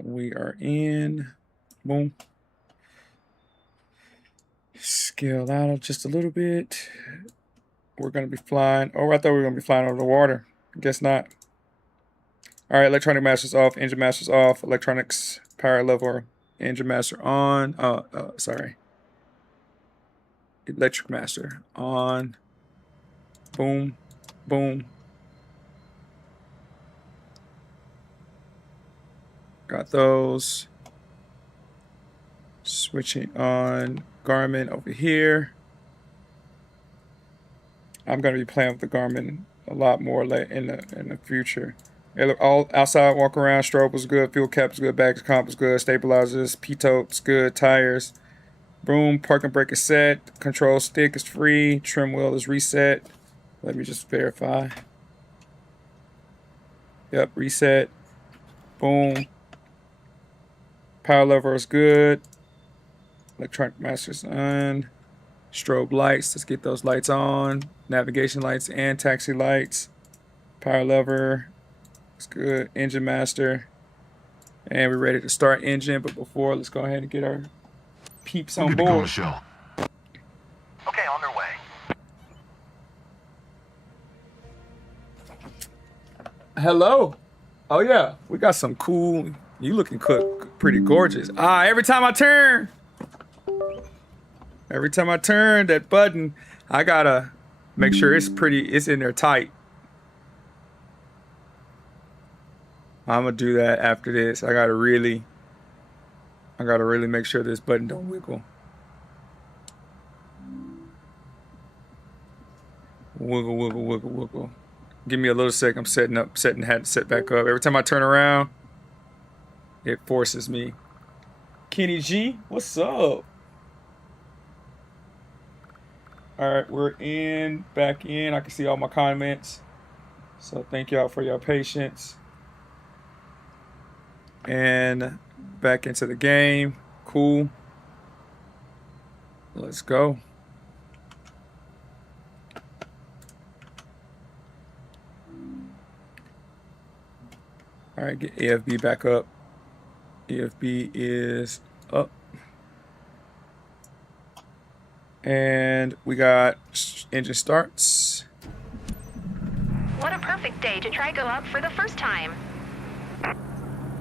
We are in. Boom. Scale out just a little bit. We're going to be flying. Oh, I thought we were going to be flying over the water. Guess not. All right, electronic master's off, engine master's off, electronics power level, engine master on. Sorry. Electric master on. Boom, boom. Got those. Switching on Garmin over here. I'm going to be playing with the Garmin a lot more in the future. All outside walk around, strobe was good, fuel cap was good, bags comp was good, stabilizers, P-tope's good, tires. Boom, parking brake is set, control stick is free, trim wheel is reset. Let me just verify. Yep, reset. Boom. Power lever is good. Electronic master's on. Strobe lights, let's get those lights on. Navigation lights and taxi lights. Power lever, it's good. Engine master. And we're ready to start engine, but before, let's go ahead and get our peeps on Good to go, board. Michelle. Okay, on their way. Hello. Oh yeah, we got some cool. You looking pretty gorgeous. Every time I turn that button, I gotta make sure it's in there tight. I'm gonna do that after this. I gotta really make sure this button don't wiggle. Wiggle, wiggle, wiggle, wiggle. Give me a little sec. I'm setting, had to set back up. Every time I turn around, it forces me. Kenny G, what's up? All right, we're back in. I can see all my comments. So thank y'all for your patience. And back into the game. Cool. Let's go. All right, get AFB back up. EFB is up. And we got engine starts. What a perfect day to try go up for the first time.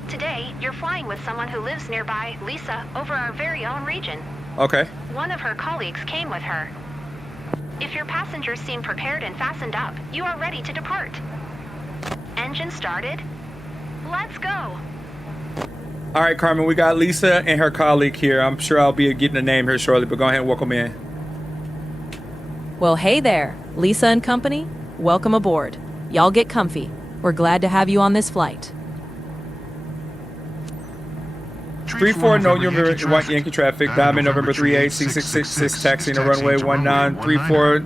Today, you're flying with someone who lives nearby, Lisa, over our very own region. Okay. One of her colleagues came with her. If your passengers seem prepared and fastened up, you are ready to depart. Engine started. Let's go. All right, Carmen, we got Lisa and her colleague here. I'm sure I'll be getting a name here shortly, but go ahead and welcome in. Well, hey there, Lisa and company. Welcome aboard. Y'all get comfy. We're glad to have you on this flight. 34 November Yankee traffic, Diamond November 38 C666 taxiing to runway 1934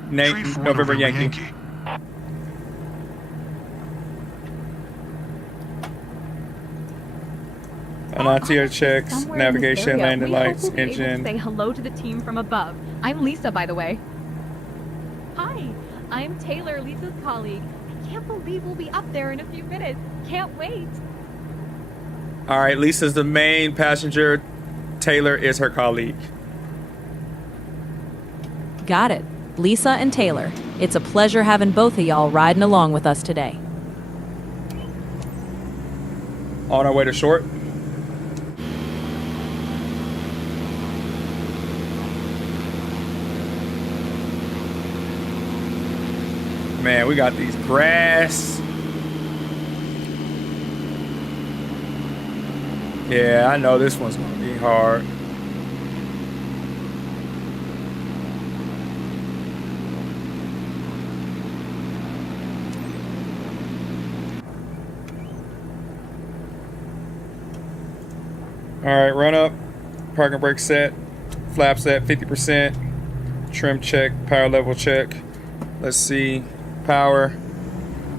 November Yankee. Anantia checks, Somewhere in navigation, this area. landing We hope lights, we'll be able to engine. say hello to the team from above. I'm Lisa, by the way. Hi, I'm Taylor, Lisa's colleague. I can't believe we'll be up there in a few minutes. Can't wait. All right, Lisa's the main passenger. Taylor is her colleague. Got it. Lisa and Taylor. It's a pleasure having both of y'all riding along with us today. On our way to short. Man, we got these grass. Yeah, I know this one's gonna be hard. All right, run up, parking brake set, flap set 50%, trim check, power level check. Let's see, power,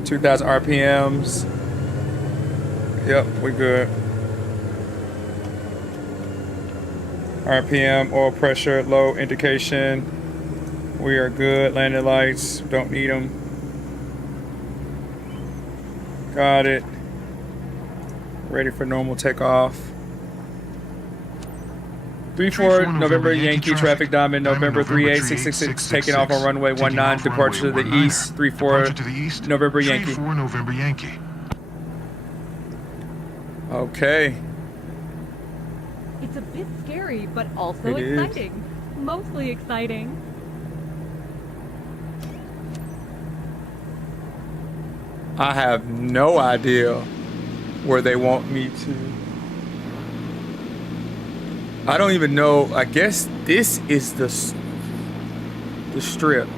2,000 RPMs. Yep, we good. RPM, oil pressure, low indication. We are good. Landing lights, don't need them. Got it. Ready for normal takeoff. 34 November Yankee traffic, Diamond November 38666 taking off on runway 19, departure to the east. 34 November Yankee. 34 November Yankee. Okay. It's a bit scary, but also It is. exciting. Mostly exciting. I have no idea where they want me to. I don't even know. I guess this is the strip.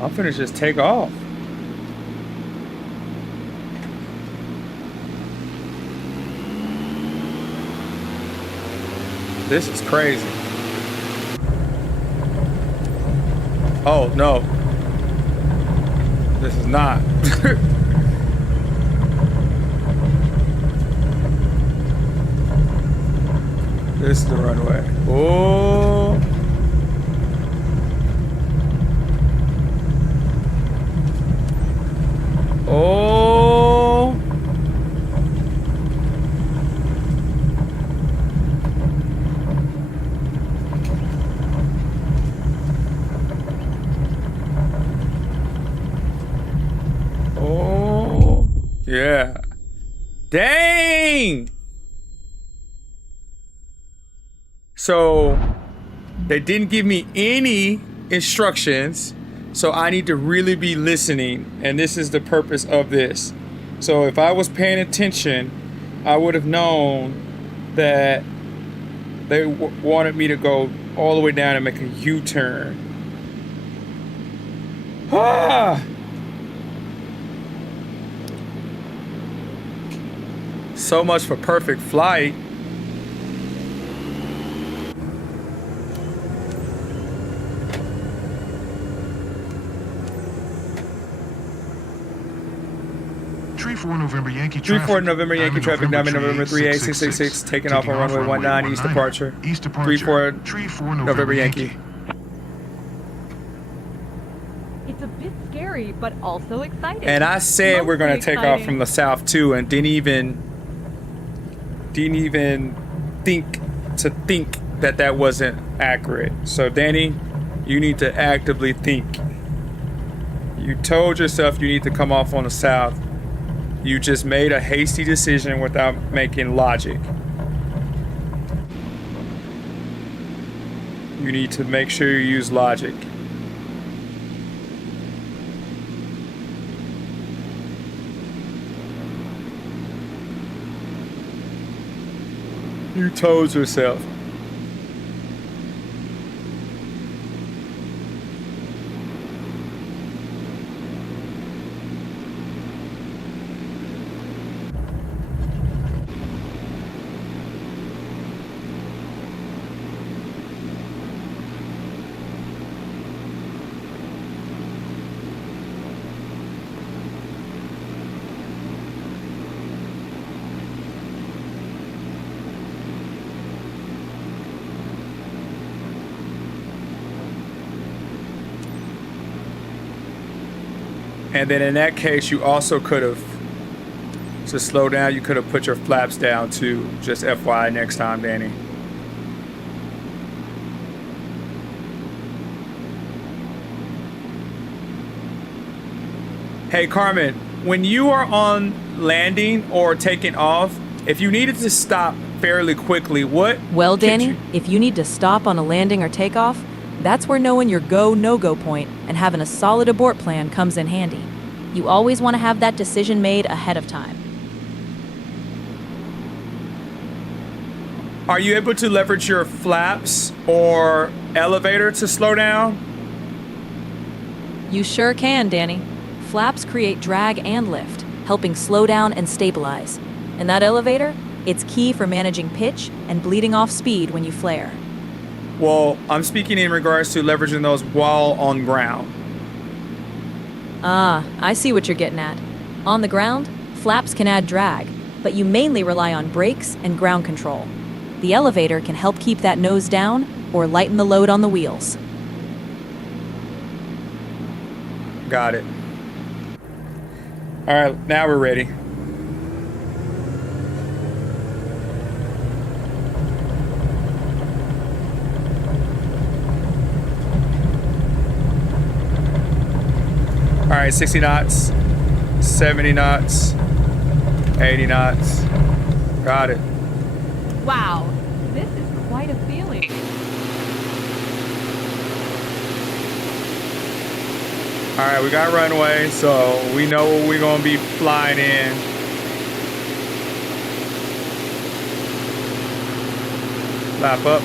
I'm finna just take off. This is crazy. Oh no. This is not. This is the runway. Oh. Oh. Oh. Yeah. Dang. So they didn't give me any instructions. So I need to really be listening, and this is the purpose of this. So if I was paying attention, I would have known that they wanted me to go all the way down and make a U-turn. Ah! So much for perfect flight. November Yankee 34 traffic. November Yankee traffic, Diamond November 38666, taking off on runway 19, east departure. East departure. 34 November Yankee. It's a bit scary, but also exciting. And I said we're gonna Mostly take off from the south too, and didn't even think that wasn't accurate. So Danny, you need to actively think. You told yourself you need to come off on the south. You just made a hasty decision without making logic. You need to make sure you use logic. You told yourself. And then in that case, you also could have, to slow down, you could have put your flaps down too. Just FYI next time, Danny. Hey, Carmen, when you are on landing or taking off, if you needed to stop fairly quickly, what? Well, could Danny, you- if you need to stop on a landing or takeoff, that's where knowing your go, no-go point and having a solid abort plan comes in handy. You always want to have that decision made ahead of time. Are you able to leverage your flaps or elevator to slow down? You sure can, Danny. Flaps create drag and lift, helping slow down and stabilize. And that elevator, it's key for managing pitch and bleeding off speed when you flare. Well, I'm speaking in regards to leveraging those while on ground. Ah, I see what you're getting at. On the ground, flaps can add drag, but you mainly rely on brakes and ground control. The elevator can help keep that nose down or lighten the load on the wheels. Got it. All right, now we're ready. All right, 60 knots, 70 knots, 80 knots. Got it. Wow, this is quite a feeling. All right, we got runway, so we know what we're gonna be flying in. Lap up.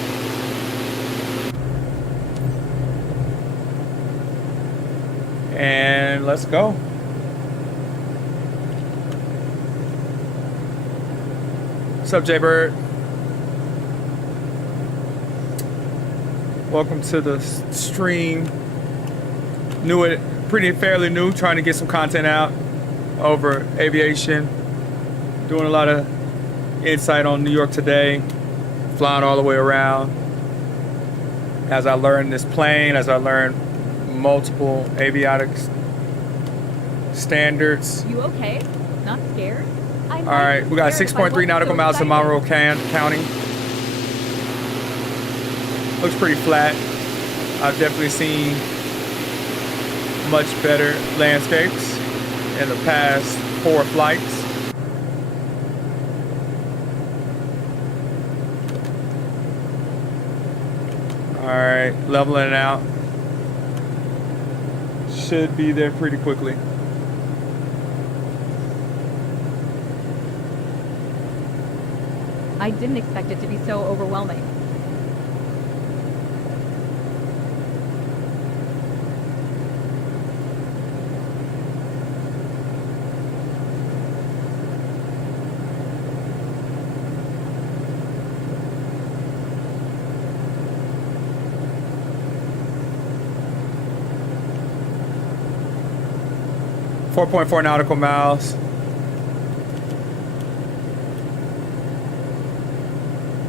And let's go. What's up, Jaybird? Welcome to the stream. Fairly new, trying to get some content out over aviation. Doing a lot of insight on New York today. Flying all the way around. As I learn this plane, as I learn multiple avionics standards. You okay? Not scared? All right, we got 6.3 nautical miles to Monroe County. Looks pretty flat. I've definitely seen much better landscapes in the past 4 flights. All right, leveling it out. Should be there pretty quickly. I didn't expect it to be so overwhelming. .4 nautical miles.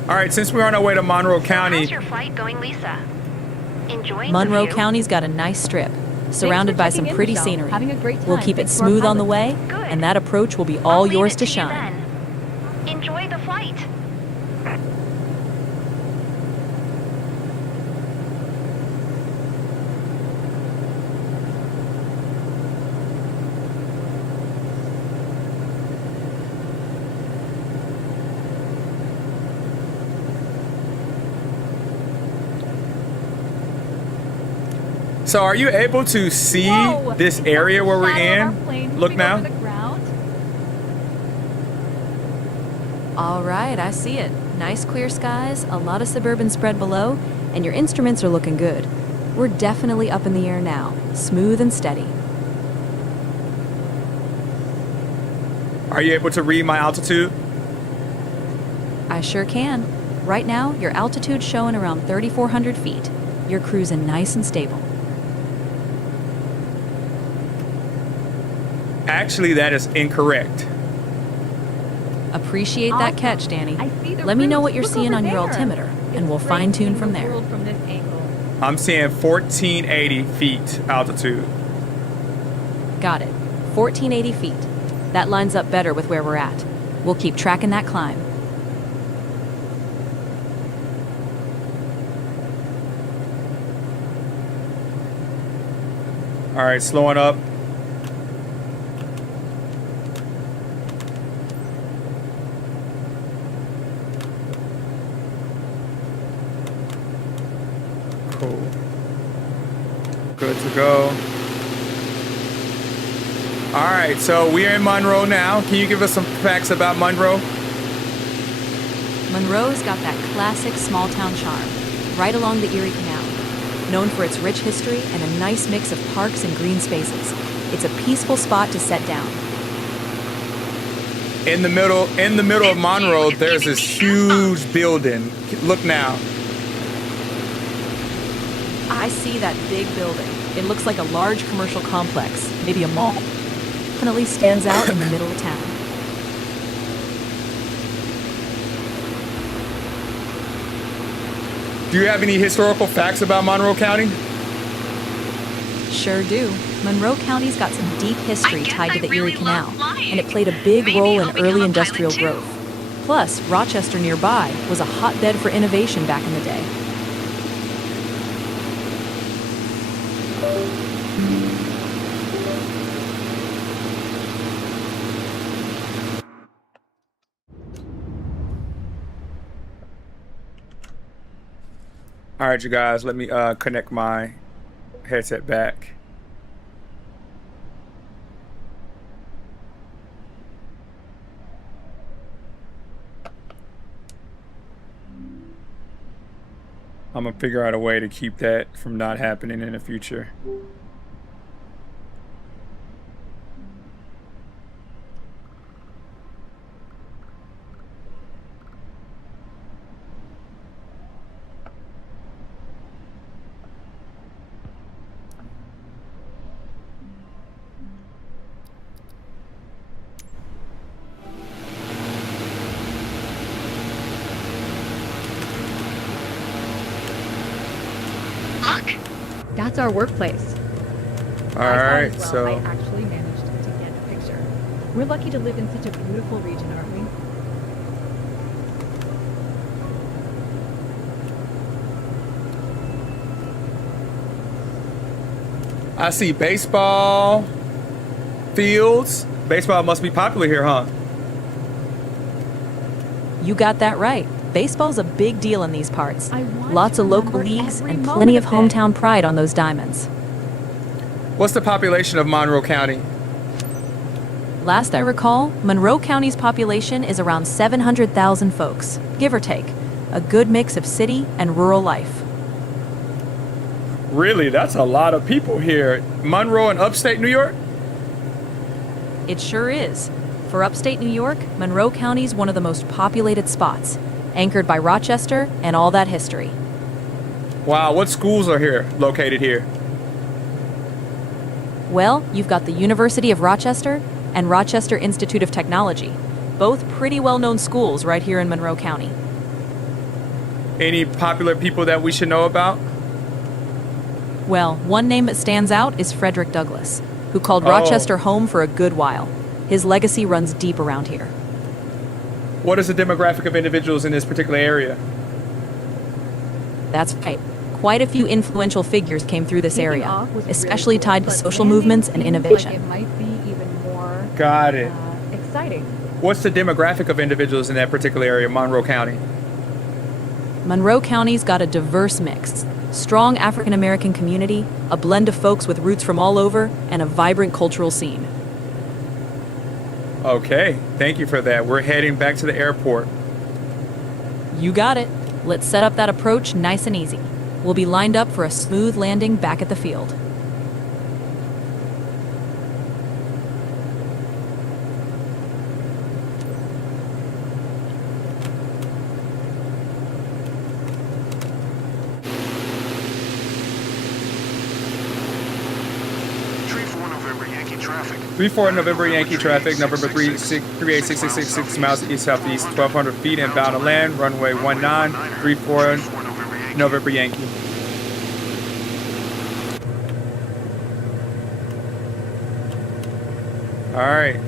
All right, since we're on our way to Monroe So County, how's your flight going, Lisa? Enjoying Monroe the view? County's got a nice strip, surrounded by some checking in, pretty Michelle. scenery. Having a great We'll time. keep it Thanks to our smooth on the pilot. way, Good. and that approach will be I'll all leave yours it to you shine. then. Enjoy the flight. so are you able to see Whoa! this Is area that where the we're shadow of in? our plane Look moving now. over the ground? All right, I see it. Nice clear skies, a lot of suburban spread below, and your instruments are looking good. We're definitely up in the air now, smooth and steady. Are you able to read my altitude? I sure can. Right now, your altitude's showing around 3,400 feet. You're cruising nice and stable. Actually, that is incorrect. Appreciate that Awesome. catch, Danny. I see the Let me know roof. what you're Look seeing over on your there. altimeter, and It's we'll great fine-tune seeing from the there. world from this angle. I'm seeing 1480 feet altitude. Got it. 1,480 feet. That lines up better with where we're at. We'll keep tracking that climb. All right, slowing up. Cool. Good to go. All right, so we are in Monroe now. Can you give us some facts about Monroe? Monroe's got that classic small town charm, right along the Erie Canal. Known for its rich history and a nice mix of parks and green spaces. It's a peaceful spot to set down. In the middle of Monroe, there's this huge building. Look now. I see that big building. It looks like a large commercial complex, maybe a mall. Definitely stands out in the middle of town. Do you have any historical facts about Monroe County? Sure do. Monroe County's got some deep history I guess tied to I the really Erie Canal, love flying. and it played a big Maybe role I'll in become early a industrial pilot, too. growth. Plus, Rochester nearby was a hotbed for innovation back in the day. All right, you guys, let me connect my headset back. I'm gonna figure out a way to keep that from not happening in the future. Look, That's our workplace. All right, I so actually managed to get a picture. We're lucky to live in such a beautiful region, aren't we? I see baseball fields. Baseball must be popular here, huh? You got that right. Baseball's a big deal in these parts. I want Lots to of local remember leagues every and moment plenty of of it. hometown pride on those diamonds. What's the population of Monroe County? Last I recall, Monroe County's population is around 700,000 folks, give or take. A good mix of city and rural life. Really, that's a lot of people here. Monroe in upstate New York? It sure is. For upstate New York, Monroe County's one of the most populated spots, anchored by Rochester and all that history. Wow, what schools are here, located here? Well, you've got the University of Rochester and Rochester Institute of Technology, both pretty well-known schools right here in Monroe County. Any popular people that we should know about? Well, one name that stands out is Frederick Douglass, who called Oh. Rochester home for a good while. His legacy runs deep around here. What is the demographic of individuals in this particular area? That's right. Quite a few influential figures came through this Taking area, off was especially really cool, tied to but social landing movements and seems innovation. Like it might be even more Got it. exciting. What's the demographic of individuals in that particular area, Monroe County? Monroe County's got a diverse mix. Strong African American community, a blend of folks with roots from all over, and a vibrant cultural scene. Okay, thank you for that. We're heading back to the airport. You got it. Let's set up that approach nice and easy. We'll be lined up for a smooth landing back at the field. Tree 4 November Yankee traffic. 34 November Yankee traffic, November 38666 miles east southeast, 1,200 feet inbound to land, runway 19, 34 November Yankee. All right.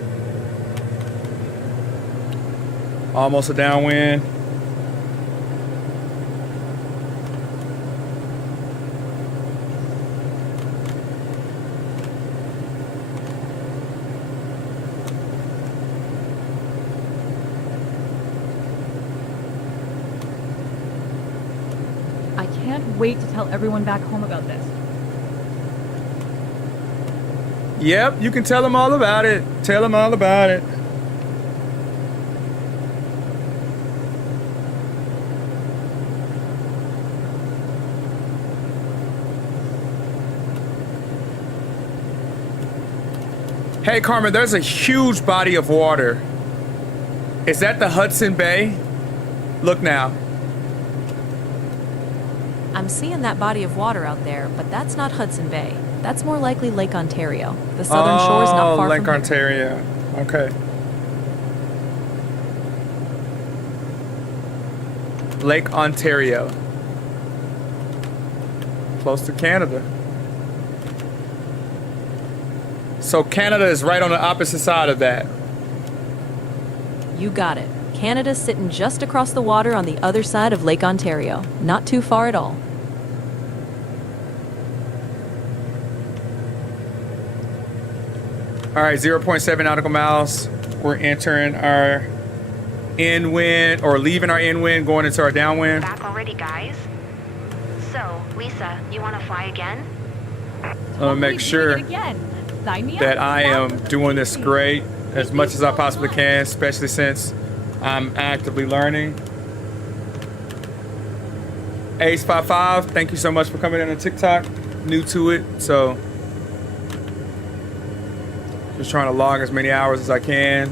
Almost a downwind. I can't wait to tell everyone back home about this. Yep, you can tell them all about it. Tell them all about it. Hey, Carmen, there's a huge body of water. Is that the Hudson Bay? Look now. I'm seeing that body of water out there, but that's not Hudson Bay. That's more likely Lake Ontario. The southern shore's not far Lake from here. Ontario. Okay. Lake Ontario. Close to Canada. So Canada is right on the opposite side of that. You got it. Canada's sitting just across the water on the other side of Lake Ontario. Not too far at all. All right, 0.7 nautical miles. We're entering our inwind, or leaving our inwind, going into our downwind. Back already, guys? So, Lisa, you want to fly again? I'm gonna make sure that I am doing this great as much as I possibly can, especially since I'm actively learning. Ace55, thank you so much for coming in on TikTok. New to it, so just trying to log as many hours as I can.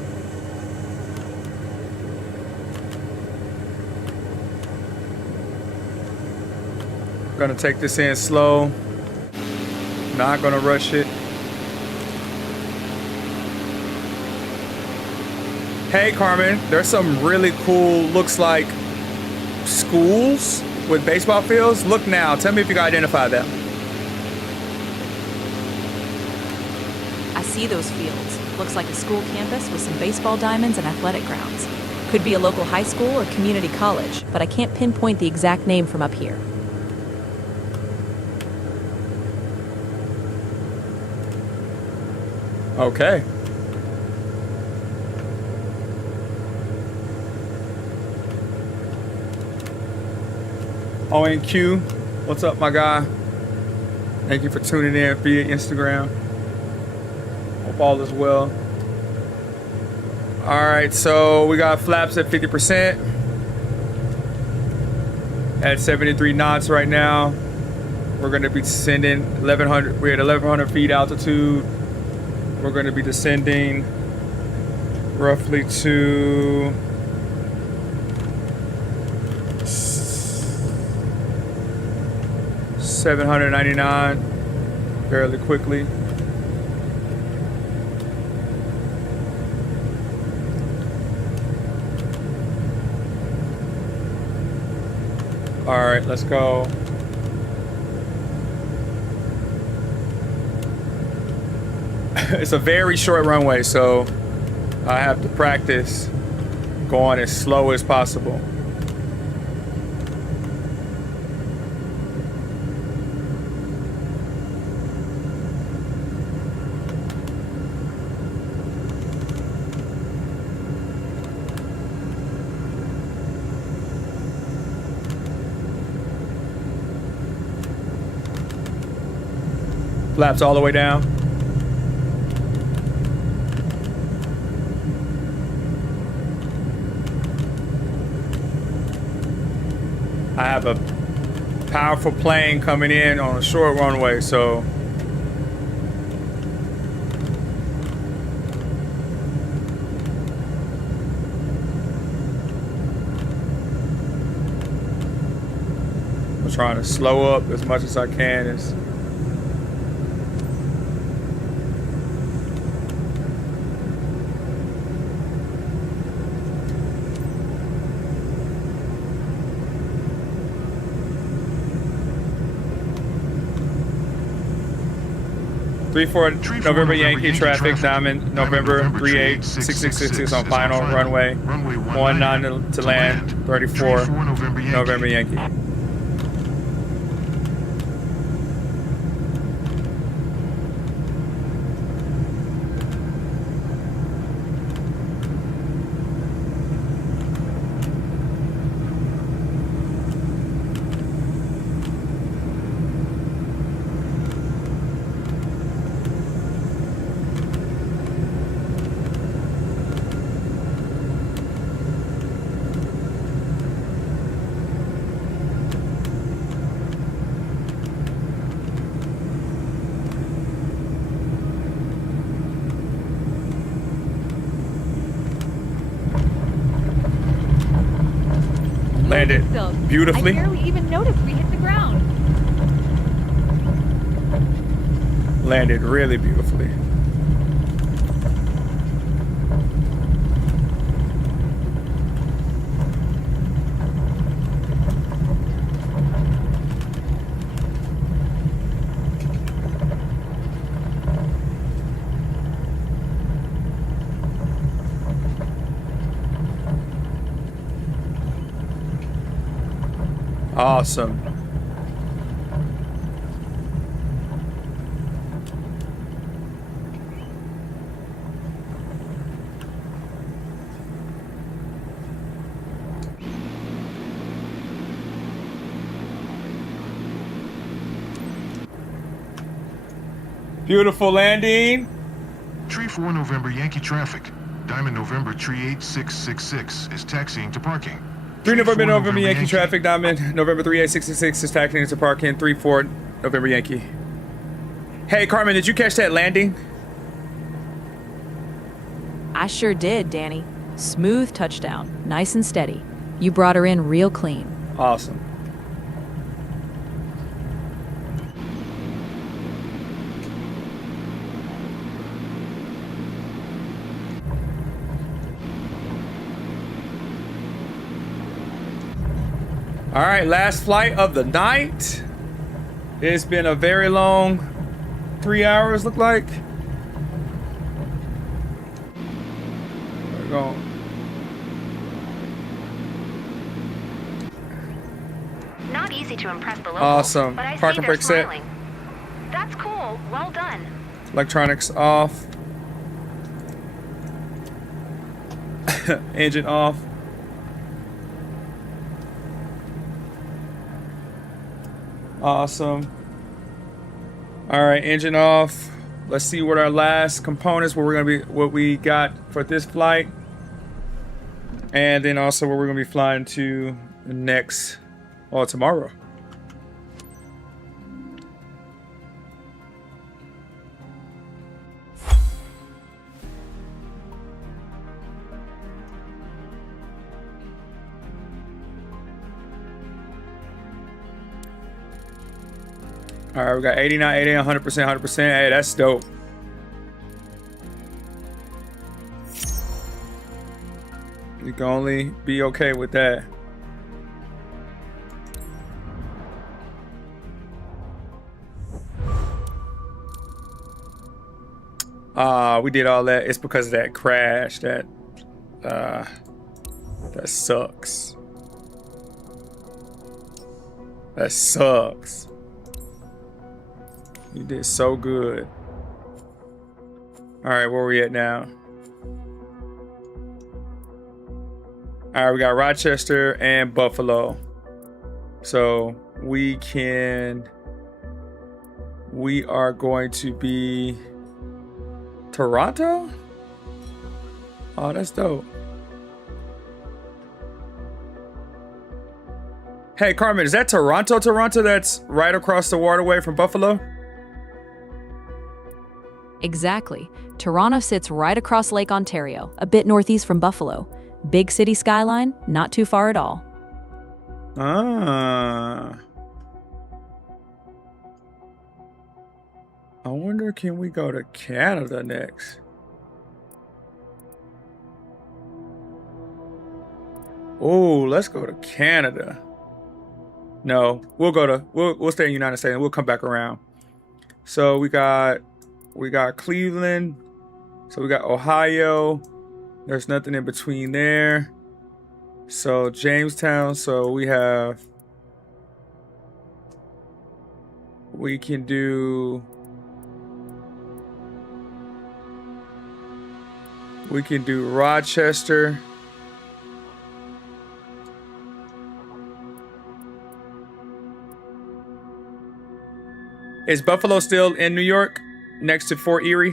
Gonna take this in slow. Not gonna rush it. Hey Carmen, there's some really cool, looks like schools with baseball fields. Look now, tell me if you can identify them. I see those fields. Looks like a school campus with some baseball diamonds and athletic grounds. Could be a local high school or community college, but I can't pinpoint the exact name from up here. Okay. ONQ, what's up, my guy? Thank you for tuning in via Instagram. Hope all is well. All right, so we got flaps at 50%. At 73 knots right now. We're going to be descending 1,100. We're at 1,100 feet altitude. We're going to be descending roughly to 799 fairly quickly. All right, let's go. It's a very short runway, so I have to practice going as slow as possible. Flaps all the way down. I have a powerful plane coming in on a short runway, so I'm trying to slow up as much as I can. As Three four November Yankee traffic, Diamond November 38666 on final runway 19 to land 34 November Yankee. Landed beautifully. I barely even noticed we hit the ground. Landed really beautifully. Awesome. Beautiful landing. Tree 4 November Yankee traffic. Diamond November Tree 8666 is taxiing to parking. 3 November Yankee traffic, Diamond November 38666 is taxiing to parking. 3-4 November Yankee. Hey Carmen, did you catch that landing? I sure did, Danny. Smooth touchdown, nice and steady. You brought her in real clean. Awesome. All right, last flight of the night. It's been a very long 3 hours, look like. We're going. Not easy to impress the locals, Awesome. but I Parking see they're brake set. smiling. That's cool. Well done. Electronics off. Engine off. Awesome. All right, engine off. Let's see what our last components, what we got for this flight, and then also where we're gonna be flying to next, or tomorrow. All right, we got 89, 80, 100%, 100%. Hey, that's dope. You can only be okay with that. We did all that. It's because of that crash. That sucks. That sucks. You did so good. All right, where we at now? All right, we got Rochester and Buffalo. So we are going to be Toronto? Oh, that's dope. Hey, Carmen, is that Toronto, that's right across the waterway from Buffalo? Exactly. Toronto sits right across Lake Ontario, a bit northeast from Buffalo. Big city skyline, not too far at all. Ah. I wonder, can we go to Canada next? Oh, let's go to Canada. No, we'll stay in the United States and we'll come back around. So we got Cleveland. So we got Ohio. There's nothing in between there. So Jamestown. So we can do Rochester. Is Buffalo still in New York, next to Fort Erie?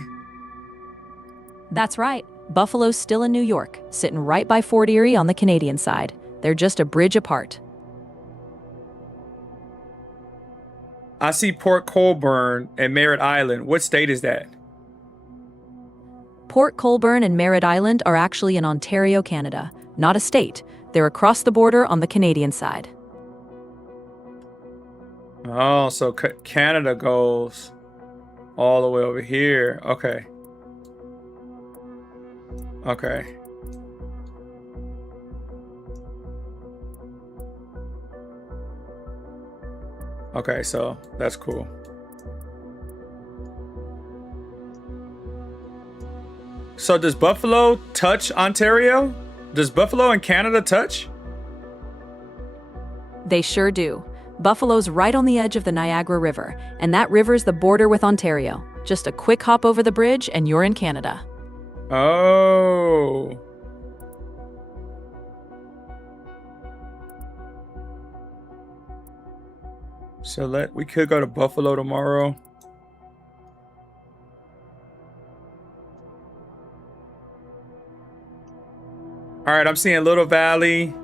That's right. Buffalo's still in New York, sitting right by Fort Erie on the Canadian side. They're just a bridge apart. I see Port Colborne and Merritt Island. What state is that? Port Colborne and Merritt Island are actually in Ontario, Canada, not a state. They're across the border on the Canadian side. Oh, so Canada goes all the way over here. Okay. Okay. Okay, so that's cool. So does Buffalo touch Ontario? Does Buffalo and Canada touch? They sure do. Buffalo's right on the edge of the Niagara River, and that river's the border with Ontario. Just a quick hop over the bridge and you're in Canada. Oh. So we could go to Buffalo tomorrow. All right, I'm seeing Little Valley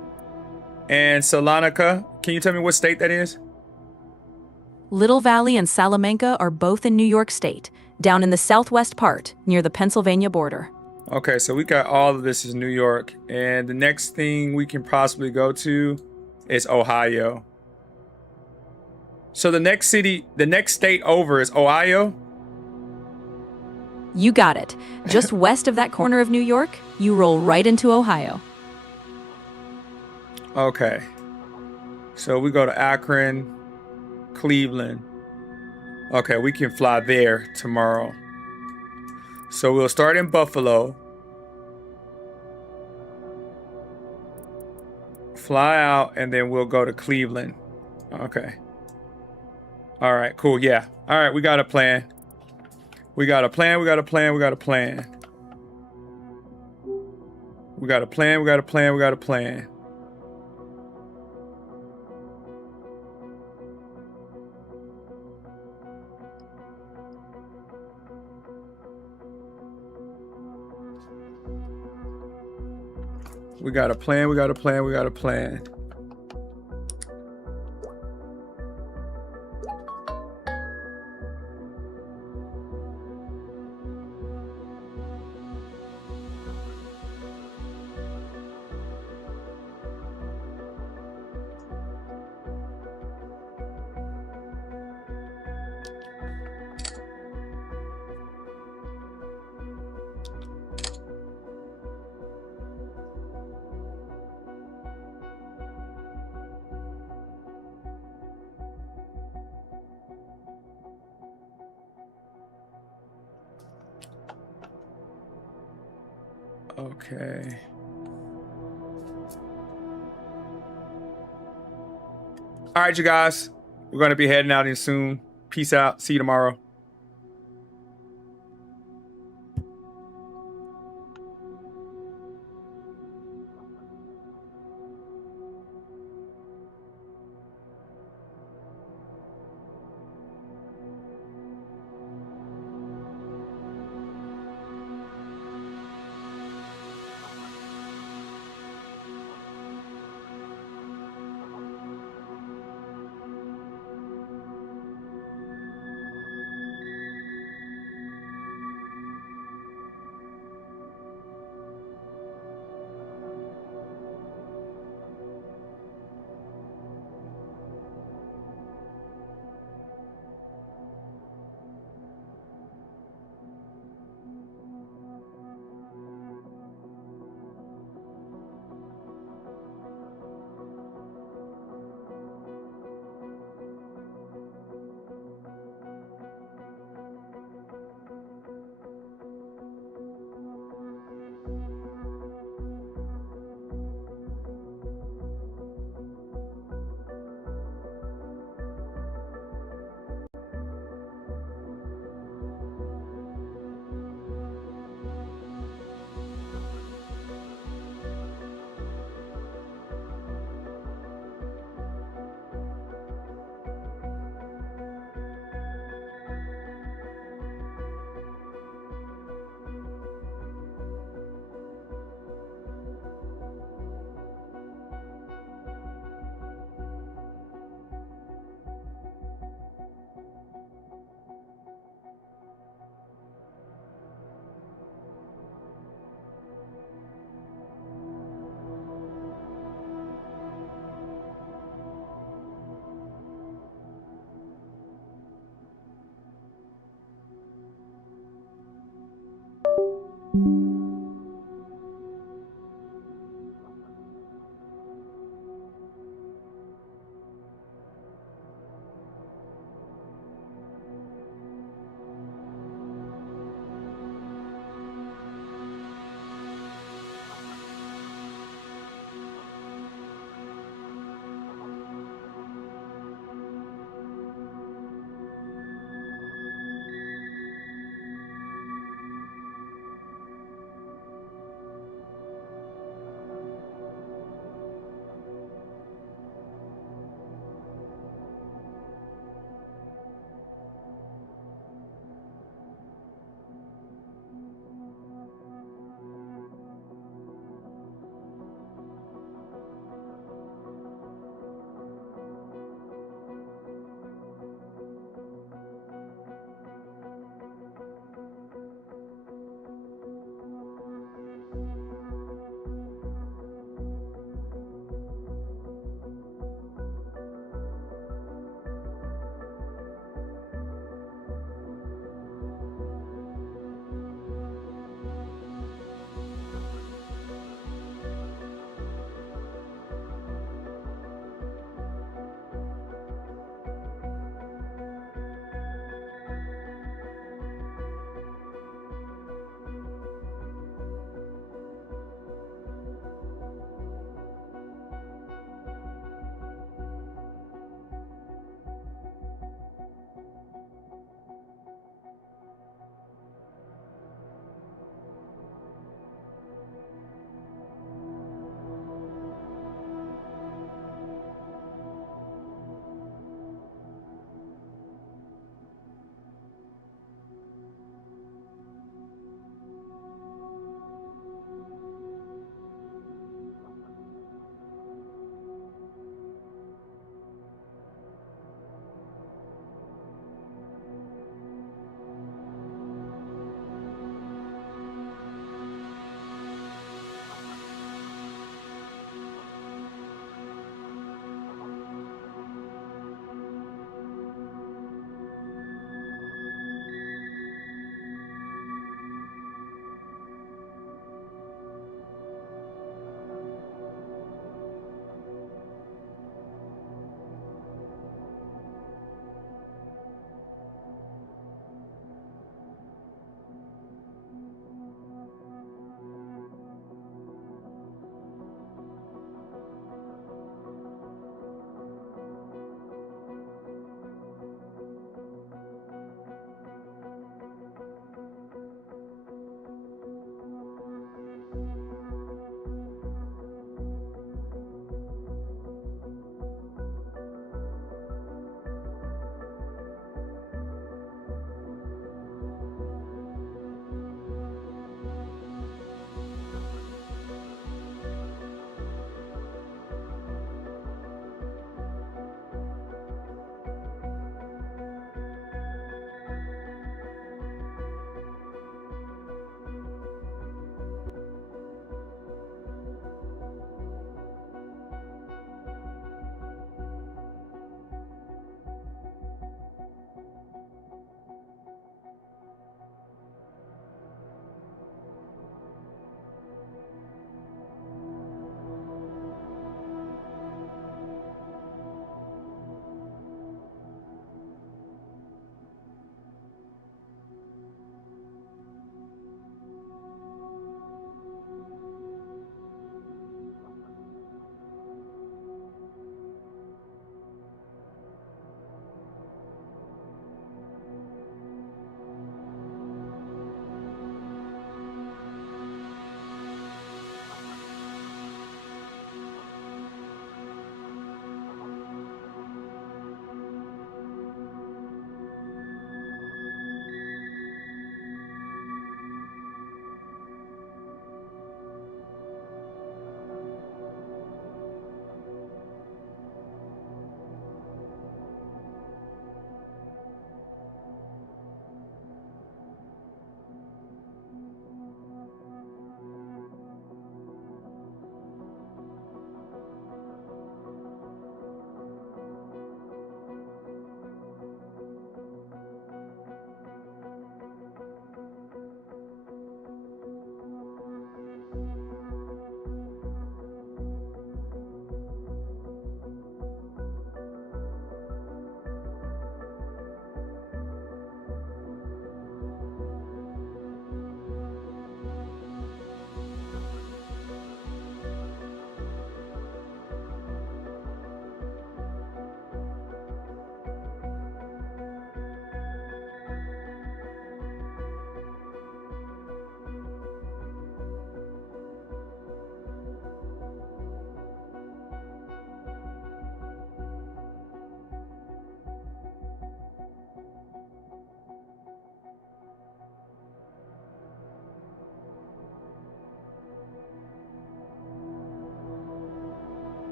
and Salonica. Can you tell me what state that is? Little Valley and Salamanca are both in New York State, down in the southwest part, near the Pennsylvania border. Okay, so we got all of this is New York. And the next thing we can possibly go to is Ohio. So the next state over is Ohio? You got it. Just west of that corner of New York, you roll right into Ohio. Okay. So we go to Akron, Cleveland. Okay, we can fly there tomorrow. So we'll start in Buffalo. Fly out, and then we'll go to Cleveland. Okay. All right, cool. Yeah. All right, we got a plan. We got a plan. We got a plan. We got a plan. We got a plan. We got a plan. We got a plan. We got a plan. We got a plan. We got a plan. Okay. All right, you guys. We're going to be heading out in soon. Peace out. See you tomorrow.